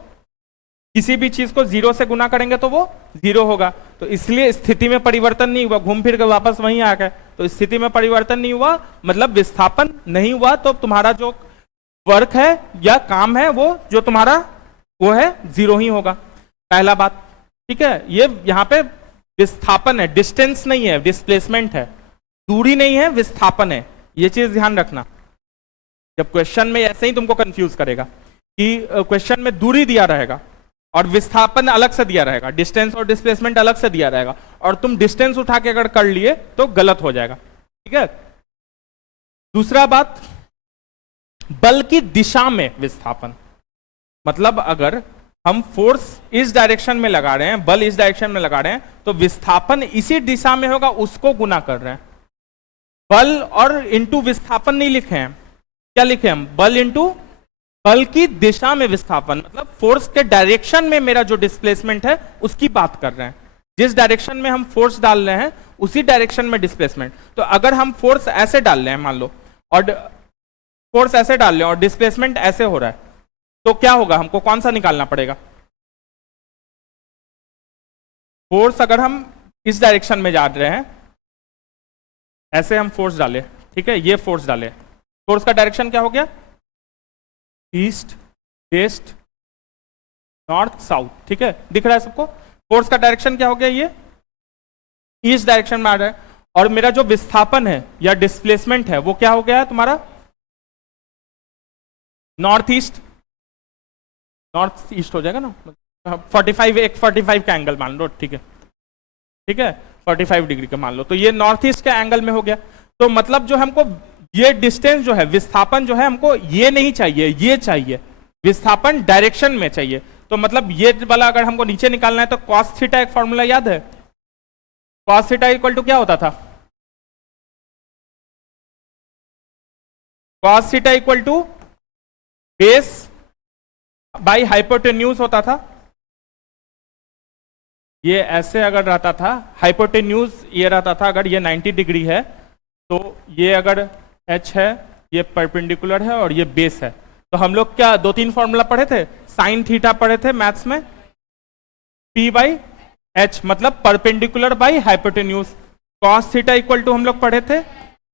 किसी भी चीज को जीरो से गुना करेंगे तो वो जीरो होगा। तो इसलिए स्थिति में परिवर्तन नहीं हुआ, घूम फिर के वापस वहीं आ गए, तो स्थिति में परिवर्तन नहीं हुआ मतलब विस्थापन नहीं हुआ। तो तुम्हारा जो वर्क है या काम है वो जो तुम्हारा वो है जीरो ही होगा, पहला बात। ठीक है, ये यहाँ पे विस्थापन है, डिस्टेंस नहीं है, डिस्प्लेसमेंट है, दूरी नहीं है, विस्थापन है। ये चीज ध्यान रखना, जब क्वेश्चन में ऐसे ही तुमको कंफ्यूज करेगा कि क्वेश्चन में दूरी दिया रहेगा और विस्थापन अलग से दिया रहेगा, डिस्टेंस और डिस्प्लेसमेंट अलग से दिया रहेगा, और तुम डिस्टेंस उठा के अगर कर लिए तो गलत हो जाएगा। ठीक है, दूसरा बात, बल की दिशा में विस्थापन, मतलब अगर हम फोर्स इस डायरेक्शन में लगा रहे हैं, बल इस डायरेक्शन में लगा रहे हैं, तो विस्थापन इसी दिशा में होगा, उसको गुना कर रहे हैं। बल और इंटू विस्थापन नहीं लिखे हैं, क्या लिखे हम, बल इंटू बल की दिशा में विस्थापन, मतलब फोर्स के डायरेक्शन में मेरा जो डिस्प्लेसमेंट है उसकी बात कर रहे हैं। जिस डायरेक्शन में हम फोर्स डाल रहे हैं उसी डायरेक्शन में डिस्प्लेसमेंट। तो अगर हम फोर्स ऐसे डाल रहे हैं मान लो, और फोर्स ऐसे डाल रहे हैं और डिस्प्लेसमेंट ऐसे हो रहा है, तो क्या होगा, हमको कौन सा निकालना पड़ेगा? फोर्स अगर हम इस डायरेक्शन में जा रहे हैं, ऐसे हम फोर्स डाले, ठीक है, ये फोर्स डाले, फोर्स का डायरेक्शन क्या हो गया, ईस्ट वेस्ट नॉर्थ साउथ, ठीक है, दिख रहा है सबको। फोर्स का डायरेक्शन क्या हो गया, ये ईस्ट डायरेक्शन में आ रहा है, और मेरा जो विस्थापन है या डिस्प्लेसमेंट है वो क्या हो गया है तुम्हारा, नॉर्थ ईस्ट, नॉर्थ ईस्ट हो जाएगा ना, 45, एक 45 का एंगल मान लो, ठीक है, ठीक है, 45 डिग्री का मान लो, तो ये नॉर्थ ईस्ट का एंगल में हो गया। तो मतलब जो हमको ये डिस्टेंस जो है, विस्थापन जो है, हमको ये नहीं चाहिए, ये चाहिए, विस्थापन डायरेक्शन में चाहिए। तो मतलब ये वाला अगर हमको नीचे निकालना है तो cos थीटा एक फॉर्मूला याद है, cos थीटा इक्वल टू क्या होता था, cos theta equal to base by hypotenuse होता था। ये ऐसे अगर रहता था, हाइपोटेन्यूज ये रहता था, अगर ये 90 डिग्री है तो ये अगर h है, ये परपेंडिकुलर है और ये बेस है। तो हम लोग क्या 2-3 फॉर्मूला पढ़े थे, साइन थीटा पढ़े थे मैथ्स में, P बाई एच मतलब perpendicular by hypotenuse. Cos theta equal to हम लोग पढ़े थे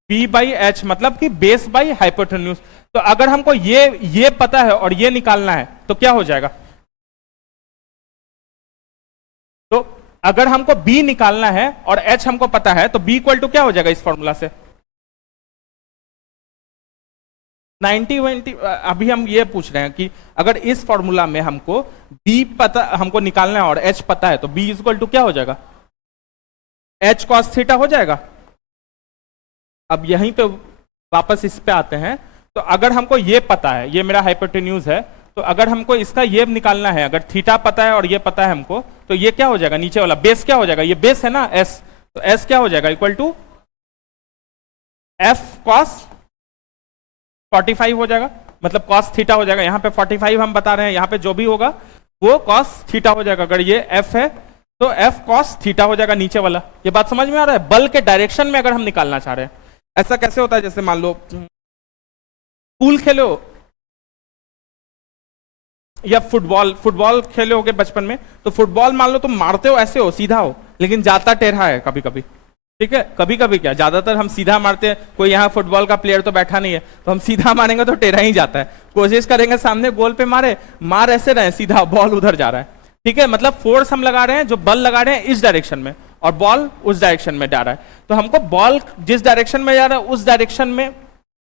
P बाई एच मतलब कि बेस बाई हाइपोटेन्यूज। तो अगर हमको ये पता है और ये निकालना है तो क्या हो जाएगा, तो अगर हमको B निकालना है और H हमको पता है तो B इक्वल टू क्या हो जाएगा इस फॉर्मूला से, 90-20। अभी हम ये पूछ रहे हैं कि अगर इस फॉर्मूला में हमको B पता, हमको निकालना है और H पता है तो B इक्वल टू क्या हो जाएगा, H cos थीटा हो जाएगा। अब यहीं पे वापस इस पे आते हैं, तो अगर हमको ये पता है, ये मेरा हाइपोटेन्यूज है, तो अगर हमको इसका ये निकालना है, अगर थीटा पता है और ये पता है हमको, तो ये क्या हो जाएगा, नीचे वाला बेस क्या हो जाएगा, ये बेस है ना S, तो S क्या हो जाएगा इक्वल टू F cos 45 हो जाएगा, मतलब cos थीटा हो जाएगा। यहाँ पे 45 हम बता रहे हैं, यहाँ पे जो भी होगा वो cos थीटा हो जाएगा। अगर ये F है तो F cos थीटा हो जाएगा नीचे वाला। ये बात समझ में आ रहा है, बल के डायरेक्शन में अगर हम निकालना चाह रहे हैं। ऐसा कैसे होता है, जैसे मान लो पूल खेलो या फुटबॉल खेले होगे बचपन में, तो फुटबॉल मान लो तुम मारते हो ऐसे हो, सीधा हो, लेकिन जाता टेढ़ा है कभी कभी, ठीक है, कभी कभी क्या, ज्यादातर हम सीधा मारते हैं। कोई यहाँ फुटबॉल का प्लेयर तो बैठा नहीं है, तो हम सीधा मारेंगे तो टेढ़ा ही जाता है। कोशिश करेंगे सामने गोल पे मार ऐसे रहे, सीधा बॉल उधर जा रहा है, ठीक है, मतलब फोर्स हम लगा रहे हैं, जो बल लगा रहे हैं इस डायरेक्शन में और बॉल उस डायरेक्शन में जा रहा है। तो हमको बॉल जिस डायरेक्शन में जा रहा है उस डायरेक्शन में,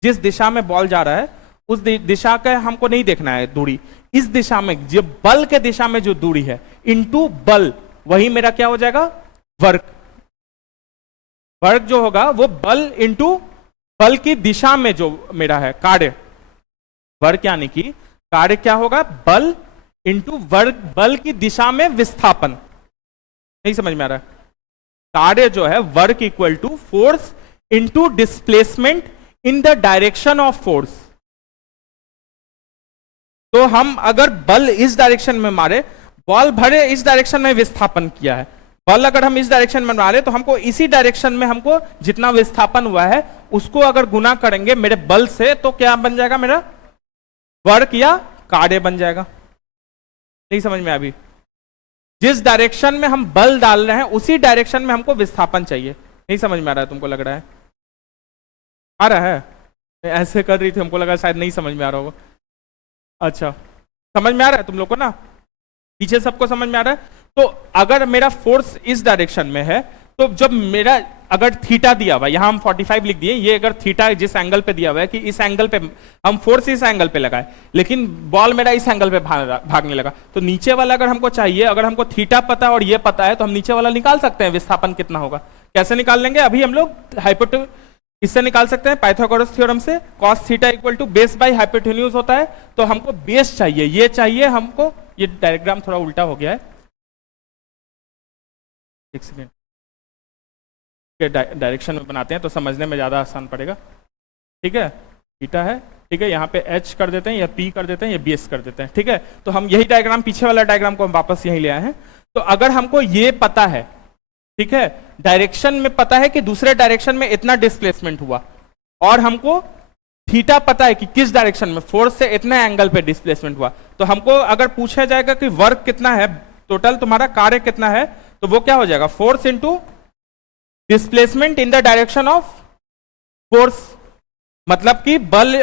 जिस दिशा में बॉल जा रहा है उस दिशा का हमको नहीं देखना है दूरी, इस दिशा में जो बल के दिशा में जो दूरी है इनटू बल, वही मेरा क्या हो जाएगा, वर्क। वर्क जो होगा वो बल इंटू बल की दिशा में जो मेरा है कार्य, वर्क यानी कि कार्य क्या होगा, बल इंटू वर्क, बल की दिशा में विस्थापन। नहीं समझ में आ रहा है, कार्य जो है work equal to force into displacement in the direction of force. तो हम अगर बल इस डायरेक्शन में मारे, बॉल भरे इस डायरेक्शन में विस्थापन किया है, बल अगर हम इस डायरेक्शन में मारे तो हमको इसी डायरेक्शन में हमको जितना विस्थापन हुआ है उसको अगर गुना करेंगे मेरे बल से, तो क्या बन जाएगा, मेरा वर्क या कार्य बन जाएगा। नहीं समझ में अभी, जिस डायरेक्शन में हम बल डाल रहे हैं उसी डायरेक्शन में हमको विस्थापन चाहिए। नहीं समझ में आ रहा है तुमको, लग रहा है आ रहा है, ऐसे कर रही थी, हमको लगा शायद नहीं समझ में आ रहा होगा। अच्छा समझ में आ रहा है तुम लोग को ना, पीछे सबको समझ में आ रहा है। तो अगर मेरा फोर्स इस डायरेक्शन में है, तो जब मेरा अगर थीटा दिया हुआ, यहां हम 45 लिख दिए, ये अगर थीटा जिस एंगल पे दिया हुआ है कि इस एंगल पे हम फोर्स इस एंगल पे लगाए, लेकिन बॉल मेरा इस एंगल पे भागने लगा, तो नीचे वाला अगर हमको चाहिए, अगर हमको थीटा पता है और ये पता है, तो हम नीचे वाला निकाल सकते हैं विस्थापन कितना होगा। कैसे निकाल लेंगे, अभी हम लोग इससे निकाल सकते हैं पाइथागोरस थ्योरम से। cos theta equal to base by hypotenuse होता है, तो हमको बेस चाहिए, ये चाहिए हमको। ये डायग्राम थोड़ा उल्टा हो गया है, एक सेकेंड। के डायरेक्शन में बनाते हैं तो समझने में ज़्यादा आसान पड़ेगा। ठीक है, थीटा है, ठीक है, यहाँ पे एच कर देते हैं या पी कर देते हैं या बी एस कर देते हैं। ठीक है, तो हम यही डायग्राम, पीछे वाला डायग्राम को हम वापस यहीं ले आए हैं। तो अगर हमको ये पता है, ठीक है, डायरेक्शन में पता है कि दूसरे डायरेक्शन में इतना डिस्प्लेसमेंट हुआ, और हमको थीटा पता है कि किस डायरेक्शन में फोर्स से इतने एंगल पे डिस्प्लेसमेंट हुआ, तो हमको अगर पूछा जाएगा कि वर्क कितना है, टोटल तुम्हारा कार्य कितना है, तो वो क्या हो जाएगा, force into displacement in the direction of force. मतलब कि बल,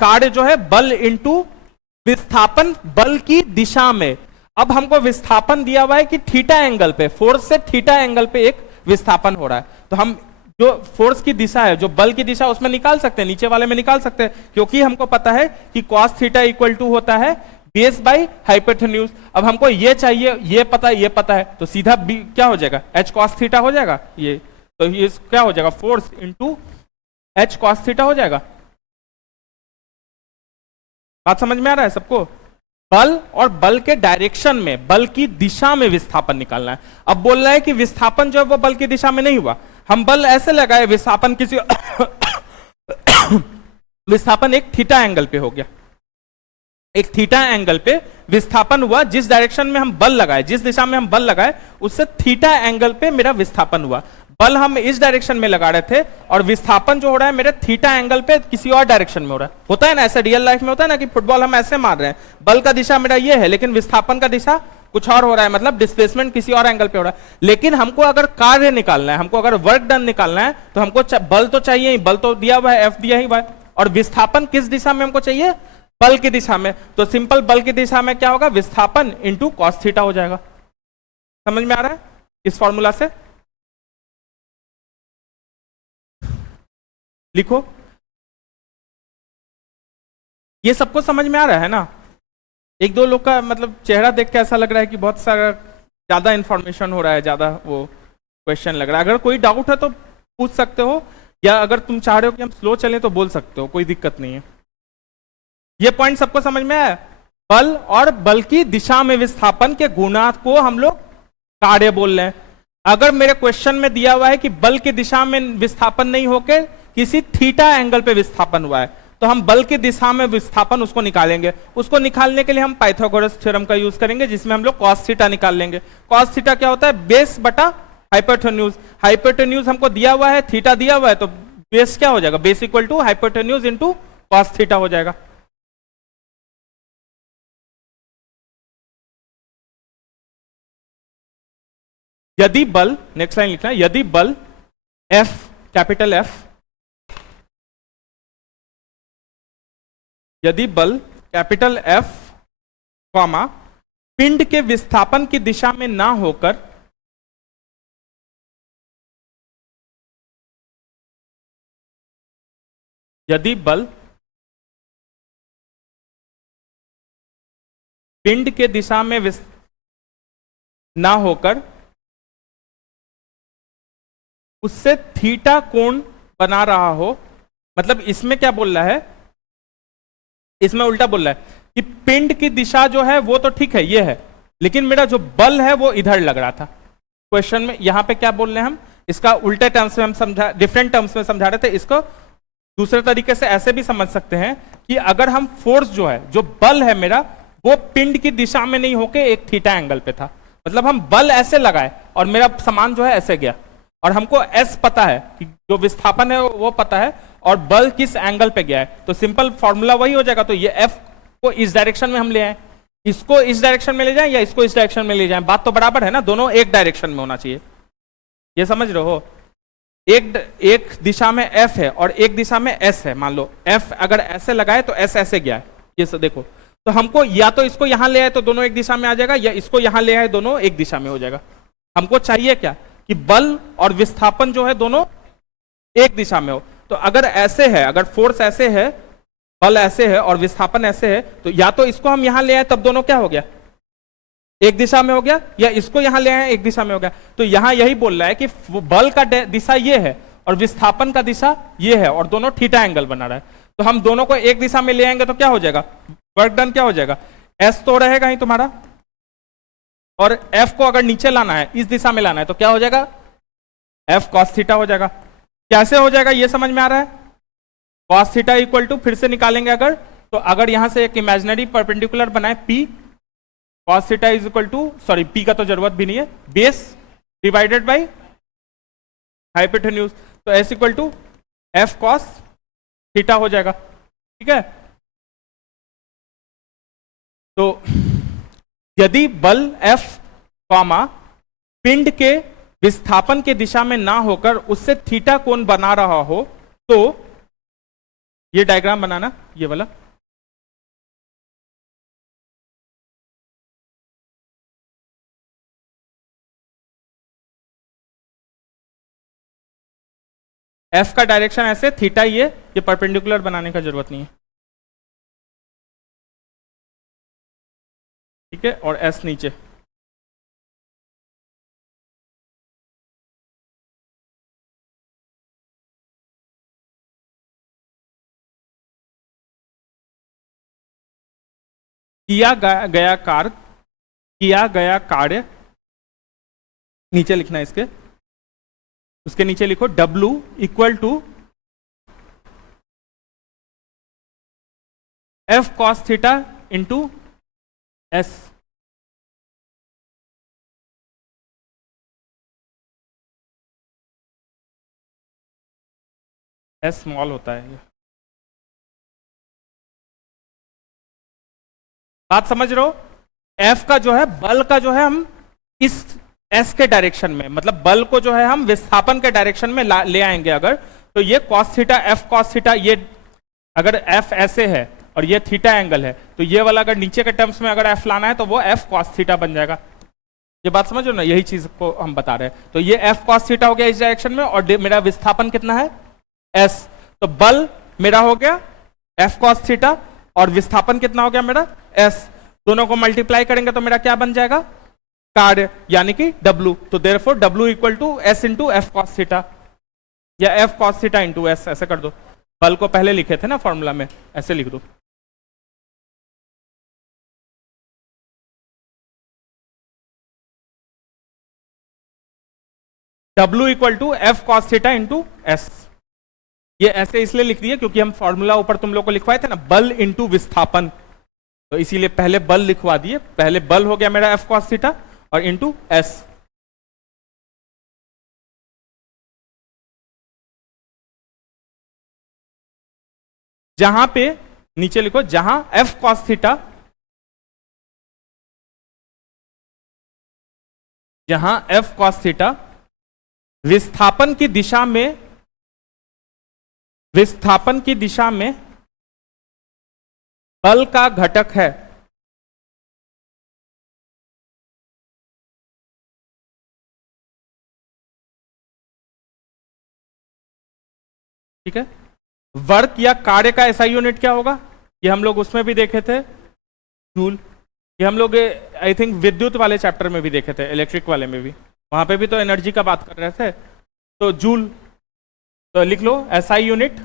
कार्य जो है बल इंटू विस्थापन बल की दिशा में। अब हमको विस्थापन दिया हुआ है कि थीटा एंगल पे, फोर्स से थीटा एंगल पे एक विस्थापन हो रहा है, तो हम जो फोर्स की दिशा है, जो बल की दिशा, उसमें निकाल सकते हैं, नीचे वाले में निकाल सकते हैं, क्योंकि हमको पता है कि cos थीटा इक्वल टू होता है बेस बाई हाइपोटेन्यूज। अब हमको ये चाहिए, ये पता है, तो सीधा बी क्या हो जाएगा, h cos थीटा हो जाएगा ये, तो ये क्या हो जाएगा, force into h cos theta हो जाएगा। बात समझ में आ रहा है सबको? बल और बल के डायरेक्शन में, बल की दिशा में विस्थापन निकालना है। अब बोल रहा है कि विस्थापन जो है वो बल की दिशा में नहीं हुआ, हम बल ऐसे लगाए, विस्थापन किसी विस्थापन एक थीटा एंगल पे हो गया, एक थीटा एंगल पे विस्थापन हुआ, जिस डायरेक्शन में हम बल लगाए, जिस दिशा में हम बल लगाए, उससे थीटा एंगल पे मेरा विस्थापन हुआ। बल हम इस डायरेक्शन में लगा रहे थे और विस्थापन जो हो रहा है मेरे थीटा एंगल पे किसी और डायरेक्शन में हो रहा है। होता है ना ऐसा, रियल लाइफ में होता है ना कि फुटबॉल हम ऐसे मार रहे हैं, बल का दिशा मेरा ये है, लेकिन विस्थापन का दिशा कुछ और हो रहा है, मतलब डिस्प्लेसमेंट किसी और एंगल पे हो रहा है। लेकिन हमको अगर कार्य निकालना है, हमको अगर वर्क डन निकालना है, तो हमको बल तो चाहिए ही, बल तो दिया हुआ है, एफ दिया ही हुआ है, और विस्थापन किस दिशा में हमको चाहिए, बल की दिशा में। तो सिंपल बल की दिशा में क्या होगा, विस्थापन इंटू कॉस थीटा हो जाएगा। समझ में आ रहा है इस फॉर्मूला से? लिखो, ये सबको समझ में आ रहा है ना? एक दो लोग का मतलब चेहरा देख के ऐसा लग रहा है कि बहुत सारा ज्यादा इंफॉर्मेशन हो रहा है, ज्यादा वो क्वेश्चन लग रहा है। अगर कोई डाउट है तो पूछ सकते हो, या अगर तुम चाह रहे हो कि हम स्लो चलें तो बोल सकते हो, कोई दिक्कत नहीं है। ये पॉइंट सबको समझ में आया? बल और बल की दिशा में विस्थापन के गुणांक को हम लोग कार्य बोल रहे हैं। अगर मेरे क्वेश्चन में दिया हुआ है कि बल की दिशा में विस्थापन नहीं होकर किसी थीटा एंगल पे विस्थापन हुआ है, तो हम बल की दिशा में विस्थापन उसको निकालेंगे। उसको निकालने के लिए हम पाइथागोरस थ्योरम का यूज करेंगे, जिसमें हम लोग cos थीटा निकाल लेंगे। cos थीटा क्या होता है, बेस बटा हाइपोटेन्यूज। हाइपोटेन्यूज हमको दिया हुआ है, थीटा दिया हुआ है, तो बेस क्या हो जाएगा, base equal to hypotenuse into cos theta हो जाएगा। यदि बल, नेक्स्ट लाइन लिखना है, यदि बल F, कैपिटल F, यदि बल कैपिटल F, कॉमा, पिंड के विस्थापन की दिशा में ना होकर यदि बल पिंड के दिशा में ना होकर उससे थीटा कोण बना रहा हो, मतलब इसमें क्या बोल रहा है, इसमें उल्टा बोल रहा है कि पिंड की दिशा जो है वो तो ठीक है, ये है, लेकिन मेरा जो बल है वो इधर लग रहा था। क्वेश्चन में यहां पे क्या बोल रहे हैं हम, इसका उल्टे टर्म्स में हम समझा, डिफरेंट टर्म्स में समझा रहे थे। इसको दूसरे तरीके से ऐसे भी समझ सकते हैं कि अगर हम फोर्स जो है, जो बल है मेरा, वो पिंड की दिशा में नहीं होके एक थीटा एंगल पे था, मतलब हम बल ऐसे लगाए और मेरा सामान जो है ऐसे गया, और हमको एस पता है कि जो विस्थापन है वो पता है, और बल किस एंगल पे गया है, तो सिंपल फॉर्मूला वही हो जाएगा। तो ये एफ को इस डायरेक्शन में हम ले आए, इसको इस डायरेक्शन में ले जाएं या इसको इस डायरेक्शन में ले जाएं, बात तो बराबर है ना, दोनों एक डायरेक्शन में होना चाहिए। ये समझ रहे हो? एक दिशा में एफ है और एक दिशा में एस है। मान लो एफ अगर ऐसे लगाए तो एस ऐसे गया है, ये सब देखो, तो हमको या तो इसको यहां ले आए तो दोनों एक दिशा में आ जाएगा, या इसको यहां ले आए दोनों एक दिशा में हो जाएगा। हमको चाहिए क्या कि बल और विस्थापन जो है दोनों एक दिशा में हो। तो अगर ऐसे है, अगर फोर्स ऐसे है, बल ऐसे है और विस्थापन ऐसे है, तो या तो इसको हम यहां ले आए तब दोनों क्या हो गया, एक दिशा में हो गया, या इसको यहां ले आए एक दिशा में हो गया। तो यहां यही बोल रहा है कि बल का दिशा ये है और विस्थापन का दिशा ये है, और दोनों थीटा एंगल बना रहा है। तो हम दोनों को एक दिशा में ले आएंगे तो क्या हो जाएगा, वर्क डन क्या हो जाएगा, एस तो रहेगा ही तुम्हारा, और एफ को अगर नीचे लाना है, इस दिशा में लाना है, तो क्या हो जाएगा, एफ कॉस थीटा हो जाएगा। कैसे हो जाएगा ये समझ में आ रहा है? कॉस थीटा इक्वल टू, फिर से निकालेंगे अगर, तो अगर यहां से एक इमेजिनरी परपेंडिकुलर बनाए P, cos theta is equal to, sorry P का तो जरूरत भी नहीं है, बेस डिवाइडेड बाई हाइपोटेन्यूज, तो S equal to F cos theta हो जाएगा। ठीक है, तो यदि बल F कॉमा पिंड के विस्थापन के दिशा में ना होकर उससे थीटा कोण बना रहा हो, तो ये डायग्राम बनाना, ये वाला, F का डायरेक्शन ऐसे, थीटा ये परपेंडिकुलर बनाने का जरूरत नहीं है। ठीक है, और S नीचे, किया गया कार्य नीचे लिखना है इसके, उसके नीचे लिखो W equal to F cos theta into S। S small होता है ये, बात समझ रहे हो? F का जो है, बल का जो है, हम इस S के डायरेक्शन में, मतलब बल को जो है हम विस्थापन के डायरेक्शन में ले आएंगे अगर, तो ये cos theta, F cos theta, ये अगर F ऐसे है और ये थीटा एंगल है, तो ये वाला अगर नीचे के टर्म्स में अगर F लाना है तो वो F cos थीटा बन जाएगा। ये बात समझ रहे हो ना? यही चीज को हम बता रहे हैं। तो ये F cos थीटा हो गया इस डायरेक्शन में, और मेरा विस्थापन कितना है? S। तो बल मेरा हो गया F cos थीटा, और विस्थापन कितना हो गया मेरा? S। दोनों को मल्टीप्लाई करेंगे तो मेरा क्या बन जाएगा? कार्य, यानी कि W। तो therefore W equal to S into F cos theta, या F cos theta into S, ऐसे कर दो। बल को पहले लिखे थे ना फॉर्मूला में, ऐसे लिख दो। W equal to F cos theta into S। ये ऐसे इसलिए लिख दिए क्योंकि हम फॉर्मूला ऊपर तुम लोग को लिखवाए थे ना, बल इंटू विस्थापन, तो इसीलिए पहले बल लिखवा दिए। पहले बल हो गया मेरा F cos थीटा और इंटू S। जहां पे नीचे लिखो, जहां F cos थीटा, जहां F cos थीटा विस्थापन की दिशा में, विस्थापन की दिशा में बल का घटक है, ठीक है। वर्क या कार्य का ऐसा यूनिट क्या होगा? ये हम लोग उसमें भी देखे थे, जूल। ये हम लोग आई थिंक विद्युत वाले चैप्टर में भी देखे थे, इलेक्ट्रिक वाले में भी, वहां पे भी तो एनर्जी का बात कर रहे थे, तो जूल। तो लिख लो एसआई यूनिट,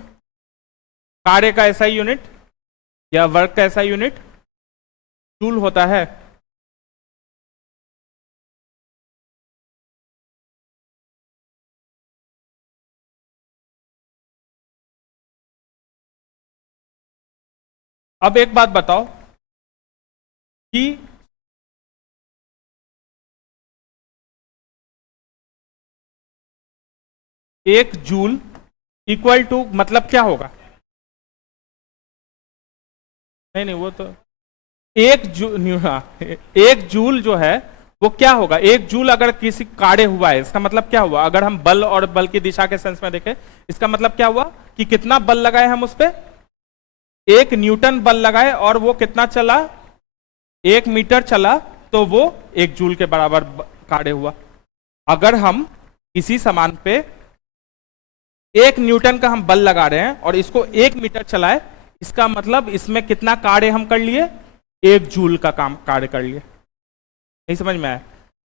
कार्य का एसआई यूनिट या वर्क का एसआई यूनिट जूल होता है। अब एक बात बताओ कि एक जूल इक्वल टू मतलब क्या होगा? नहीं वो तो एक जूल जो है वो क्या होगा? एक जूल अगर किसी कार्य हुआ है, इसका मतलब क्या हुआ? अगर हम बल और बल की दिशा के सेंस में देखें, इसका मतलब क्या हुआ कि कितना बल लगाए हम उस पर? 1 न्यूटन बल लगाए, और वो कितना चला? 1 मीटर चला, तो वो 1 जूल के बराबर कार्य हुआ। अगर हम किसी सामान पे 1 न्यूटन का हम बल लगा रहे हैं और इसको 1 मीटर चलाए, इसका मतलब इसमें कितना कार्य हम कर लिए? 1 जूल का काम कार्य कर लिए। नहीं समझ में आया?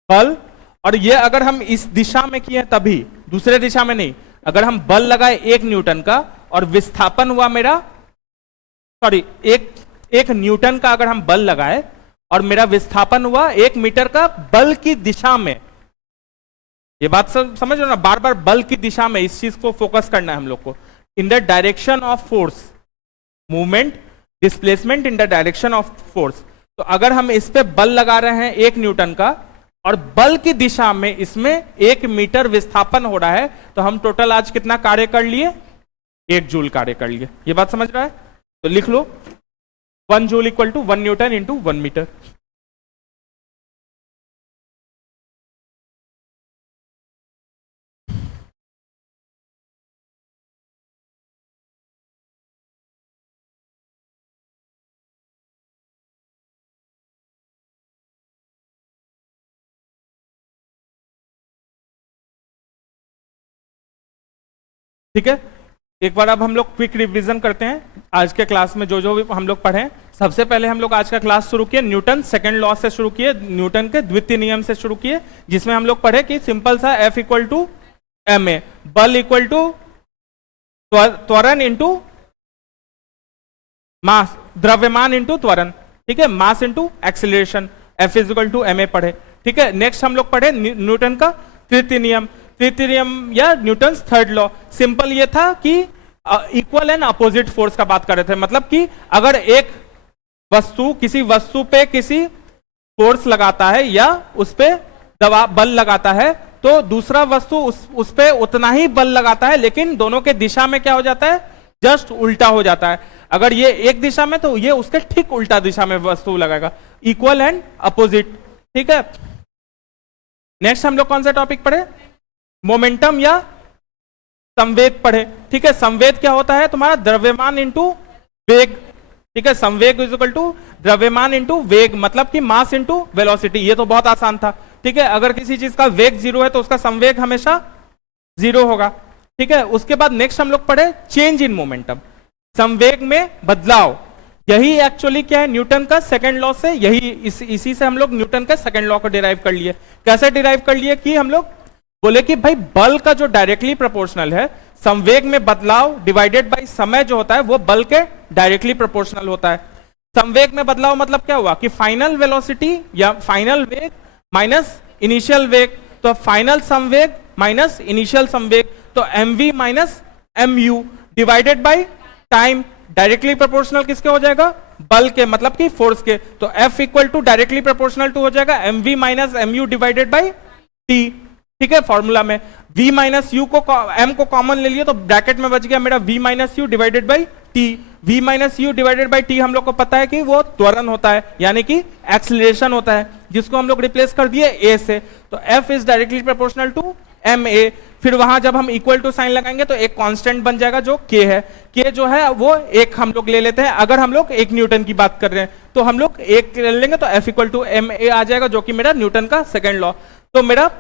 बल, और ये अगर हम इस दिशा में किए तभी, दूसरे दिशा में नहीं। अगर हम बल लगाए 1 न्यूटन का और विस्थापन हुआ मेरा, सॉरी, एक न्यूटन का अगर हम बल लगाए और मेरा विस्थापन हुआ 1 मीटर का बल की दिशा में, ये बात समझ लो ना, बार बार बल की दिशा में इस चीज को फोकस करना है हम लोग को। इन the direction of force, movement, displacement in the direction of force. तो अगर हम इस पे बल लगा रहे हैं 1 न्यूटन का और बल की दिशा में इसमें 1 मीटर विस्थापन हो रहा है, तो हम टोटल आज कितना कार्य कर लिए? 1 जूल कार्य कर लिए। ये बात समझ रहा है? तो लिख लो 1 joule equal to 1 newton into 1 metre. ठीक है, एक बार अब हम लोग क्विक रिवीजन करते हैं आज के क्लास में जो जो भी हम लोग पढ़े। सबसे पहले हम लोग आज का क्लास शुरू किए न्यूटन सेकंड लॉ से शुरू किए, न्यूटन के द्वितीय नियम से शुरू किए, जिसमें हम लोग पढ़े कि सिंपल सा F equal to M A, बल इक्वल टू त्वरण इंटू मास, द्रव्यमान इंटू त्वरण, ठीक है, mass into acceleration, F is equal to M A पढ़े। ठीक है, नेक्स्ट हम लोग पढ़े न्यूटन का तृतीय नियम, तृतीय नियम या न्यूटन थर्ड लॉ। सिंपल ये था कि इक्वल एंड अपोजिट फोर्स का बात कर रहे थे, मतलब कि अगर एक वस्तु किसी वस्तु पे किसी फोर्स लगाता है या उस पे दबाव बल लगाता है, तो दूसरा वस्तु उस पे उतना ही बल लगाता है, लेकिन दोनों के दिशा में क्या हो जाता है? जस्ट उल्टा हो जाता है। अगर ये एक दिशा में तो ये उसके ठीक उल्टा दिशा में वस्तु लगाएगा, इक्वल एंड अपोजिट। ठीक है, नेक्स्ट हम लोग कौन सा टॉपिक पढ़े? मोमेंटम या संवेग पढ़े। ठीक है, संवेग क्या होता है? तुम्हारा द्रव्यमान इंटू वेग। ठीक है, संवेग इज इक्वल टू द्रव्यमान इंटू वेग, मतलब कि मास इंटू वेलोसिटी। ये तो बहुत आसान था। ठीक है, अगर किसी चीज का वेग 0 है तो उसका संवेग हमेशा 0 होगा। ठीक है, उसके बाद नेक्स्ट हम लोग पढ़े चेंज इन मोमेंटम, संवेग में बदलाव। यही एक्चुअली क्या है? न्यूटन का सेकंड लॉ से, यही इसी से हम लोग न्यूटन का सेकंड लॉ को डिराइव कर लिए। कैसे डिराइव कर लिए? कि हम लोग बोले कि भाई बल का जो डायरेक्टली प्रोपोर्शनल है, संवेग में बदलाव डिवाइडेड बाय समय जो होता है वो बल के डायरेक्टली प्रोपोर्शनल होता है। संवेग में बदलाव मतलब क्या हुआ? कि फाइनल वेलोसिटी या फाइनल वेग माइनस इनिशियल वेग, तो फाइनल संवेग माइनस इनिशियल संवेग, तो mv minus mu divided by time. Directly proportional किसके हो जाएगा? बल के, मतलब कि फोर्स के। तो F equal to directly proportional to हो जाएगा mv minus mu divided by t। ठीक है, फॉर्मूला में v माइनस u को m को कॉमन ले लिए तो ब्रैकेट में बच गया मेरा v minus U divided by t। v minus U divided by t हम लोग को पता है कि वो त्वरण होता है, यानी कि एक्सीलरेशन होता है, जिसको हम लोग रिप्लेस कर दिए a से। तो f is directly proportional to ma। फिर वहां जब हम इक्वल टू साइन लगाएंगे तो एक कांस्टेंट बन जाएगा जो k है। k जो है वो एक हम लोग ले लेते हैं। अगर हम लोग 1 न्यूटन की बात कर रहे हैं तो हम लोग 1 ले लेंगे, तो f इक्वल टू ma आ जाएगा, जो कि मेरा न्यूटन का सेकेंड लॉ। तो मेरा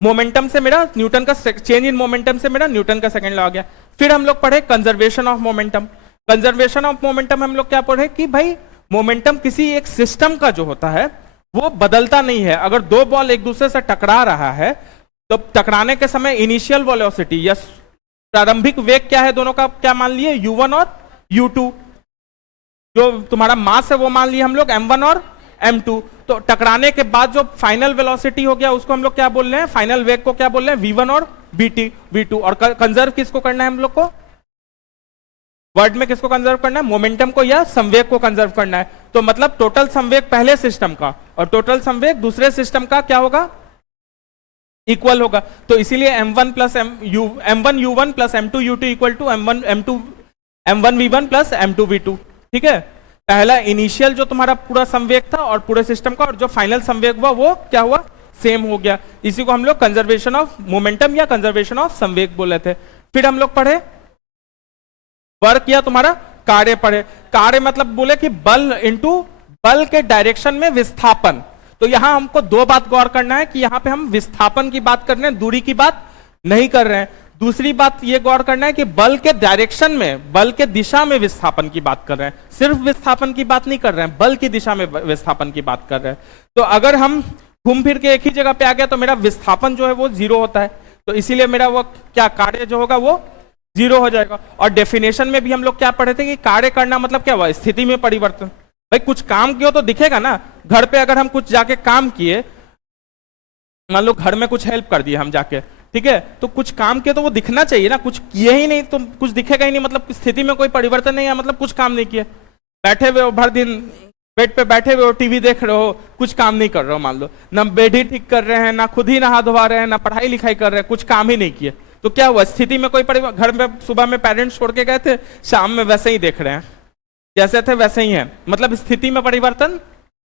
मोमेंटम से मेरा न्यूटन का चेंज इन मोमेंटम से मेरा न्यूटन का सेकंड लॉ आ गया। फिर हम लोग पढ़े conservation of momentum. Conservation of momentum हम लोग क्या पढ़े? कि भाई मोमेंटम किसी एक सिस्टम का जो होता है वो बदलता नहीं है। अगर 2 बॉल एक दूसरे से टकरा रहा है तो टकराने के समय इनिशियल वेलोसिटी या प्रारंभिक वेग क्या है दोनों का, क्या मान लिए? u1 और u2। जो तुम्हारा मास है वो मान लिए हम लोग m1 और m2। तो टकराने के बाद जो फाइनल वेलोसिटी हो गया उसको हम लोग क्या बोल रहे हैं? फाइनल वेग को क्या बोल रहे हैं? v1 और v2। और कंजर्व किसको करना है हम लोग को? वर्ड में किसको कंजर्व करना है? मोमेंटम को या संवेग को कंजर्व करना है। तो मतलब टोटल संवेग पहले सिस्टम का और टोटल संवेग दूसरे सिस्टम का क्या होगा? इक्वल होगा। तो इसीलिए m1 plus m1 u1 plus m2 u2 equal to m1 v1 plus m2 v2। ठीक है, पहला इनिशियल जो तुम्हारा पूरा संवेग था और पूरे सिस्टम का, और जो फाइनल संवेग हुआ वो क्या हुआ? सेम हो गया। इसी को हम लोग कंजर्वेशन ऑफ मोमेंटम या कंजर्वेशन ऑफ संवेग बोले थे। फिर हम लोग पढ़े वर्क या तुम्हारा कार्य पढ़े। कार्य मतलब बोले कि बल इंटू बल के डायरेक्शन में विस्थापन। तो यहां हमको 2 बात गौर करना है कि यहां पे हम विस्थापन की बात कर रहे हैं, दूरी की बात नहीं कर रहे हैं। दूसरी बात ये गौर करना है कि बल के डायरेक्शन में, बल के दिशा में विस्थापन की बात कर रहे हैं, सिर्फ विस्थापन की बात नहीं कर रहे हैं, बल की दिशा में विस्थापन की बात कर रहे हैं। तो अगर हम घूम फिर के एक ही जगह पे आ गया तो मेरा विस्थापन जो है वो 0 होता है, तो इसीलिए मेरा वो क्या कार्य जो होगा वो 0 हो जाएगा। और डेफिनेशन में भी हम लोग क्या पढ़े थे कि कार्य करना मतलब क्या हुआ? स्थिति में परिवर्तन। भाई कुछ काम किया तो दिखेगा ना, घर पे अगर हम कुछ जाके काम किए मान लो घर में कुछ हेल्प कर दिया हम जाके, ठीक है, तो कुछ काम किया तो वो दिखना चाहिए ना, कुछ किए ही नहीं तो कुछ दिखेगा ही नहीं, मतलब स्थिति में कोई परिवर्तन नहीं है, मतलब कुछ काम नहीं किया। बैठे हुए हो भर दिन बेड पे बैठे हुए हो, टीवी देख रहे हो, कुछ काम नहीं कर रहे हो, मान लो ना बेड ही ठीक कर रहे हैं, ना खुद ही नहा धोवा रहे हैं, ना पढ़ाई लिखाई कर रहे हैं, कुछ काम ही नहीं किए, तो क्या हुआ, स्थिति में कोई परिवर्तन। घर में सुबह में पेरेंट्स छोड़ के गए थे, शाम में वैसे ही देख रहे हैं, जैसे थे वैसे ही है, मतलब स्थिति में परिवर्तन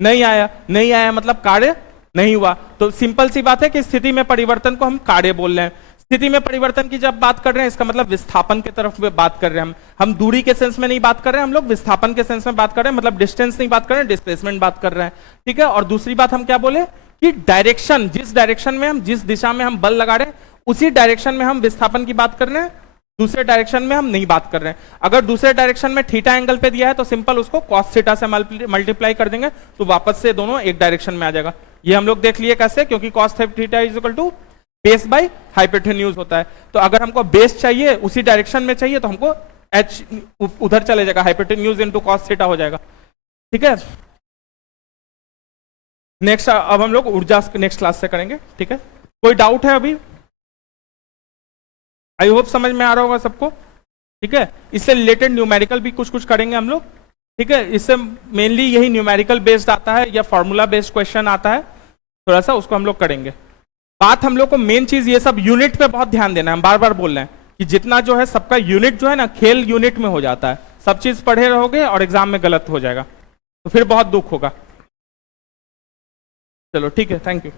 नहीं आया। नहीं आया मतलब कार्य नहीं हुआ। तो सिंपल सी बात है कि स्थिति में परिवर्तन को हम कार्य बोल रहे हैं। स्थिति में परिवर्तन की जब बात कर रहे हैं, इसका मतलब विस्थापन की तरफ बात कर रहे हैं हम दूरी के सेंस में नहीं बात कर रहे हैं, हम लोग विस्थापन के सेंस में बात कर रहे हैं, मतलब डिस्टेंस नहीं बात कर रहे हैं, डिस्प्लेसमेंट बात कर रहे हैं, ठीक है। और दूसरी बात हम क्या बोले कि डायरेक्शन, जिस डायरेक्शन में हम, जिस दिशा में हम बल लगा रहे हैं, उसी डायरेक्शन में हम विस्थापन की बात कर रहे हैं, दूसरे डायरेक्शन में हम नहीं बात कर रहे हैं। अगर दूसरे डायरेक्शन में थीटा एंगल पे दिया है तो सिंपल उसको कॉस थीटा से मल्टीप्लाई कर देंगे तो वापस से दोनों एक डायरेक्शन में आ जाएगा। ये हम लोग देख लिए कैसे, क्योंकि cos theta is equal to base by hypotenuse होता है। तो अगर हमको बेस चाहिए, उसी डायरेक्शन में चाहिए, तो हमको एच उधर चले जाएगा, हाइपोटेन्यूज इनटू कॉस थीटा हो जाएगा, ठीक है। नेक्स्ट अब हम लोग ऊर्जा नेक्स्ट क्लास से करेंगे, ठीक है। कोई डाउट है अभी? आई होप समझ में आ रहा होगा सबको, ठीक है। इससे रिलेटेड न्यूमेरिकल भी कुछ कुछ करेंगे हम लोग, ठीक है। इससे मेनली यही न्यूमेरिकल बेस्ड आता है या फॉर्मूला बेस्ड क्वेश्चन आता है, थोड़ा सा उसको हम लोग करेंगे। बात हम लोग को मेन चीज ये सब यूनिट पे बहुत ध्यान देना है। हम बार बार बोल रहे हैं कि जितना जो है सबका यूनिट जो है ना, खेल यूनिट में हो जाता है। सब चीज पढ़े रहोगे और एग्जाम में गलत हो जाएगा तो फिर बहुत दुख होगा। चलो ठीक है, थैंक यू।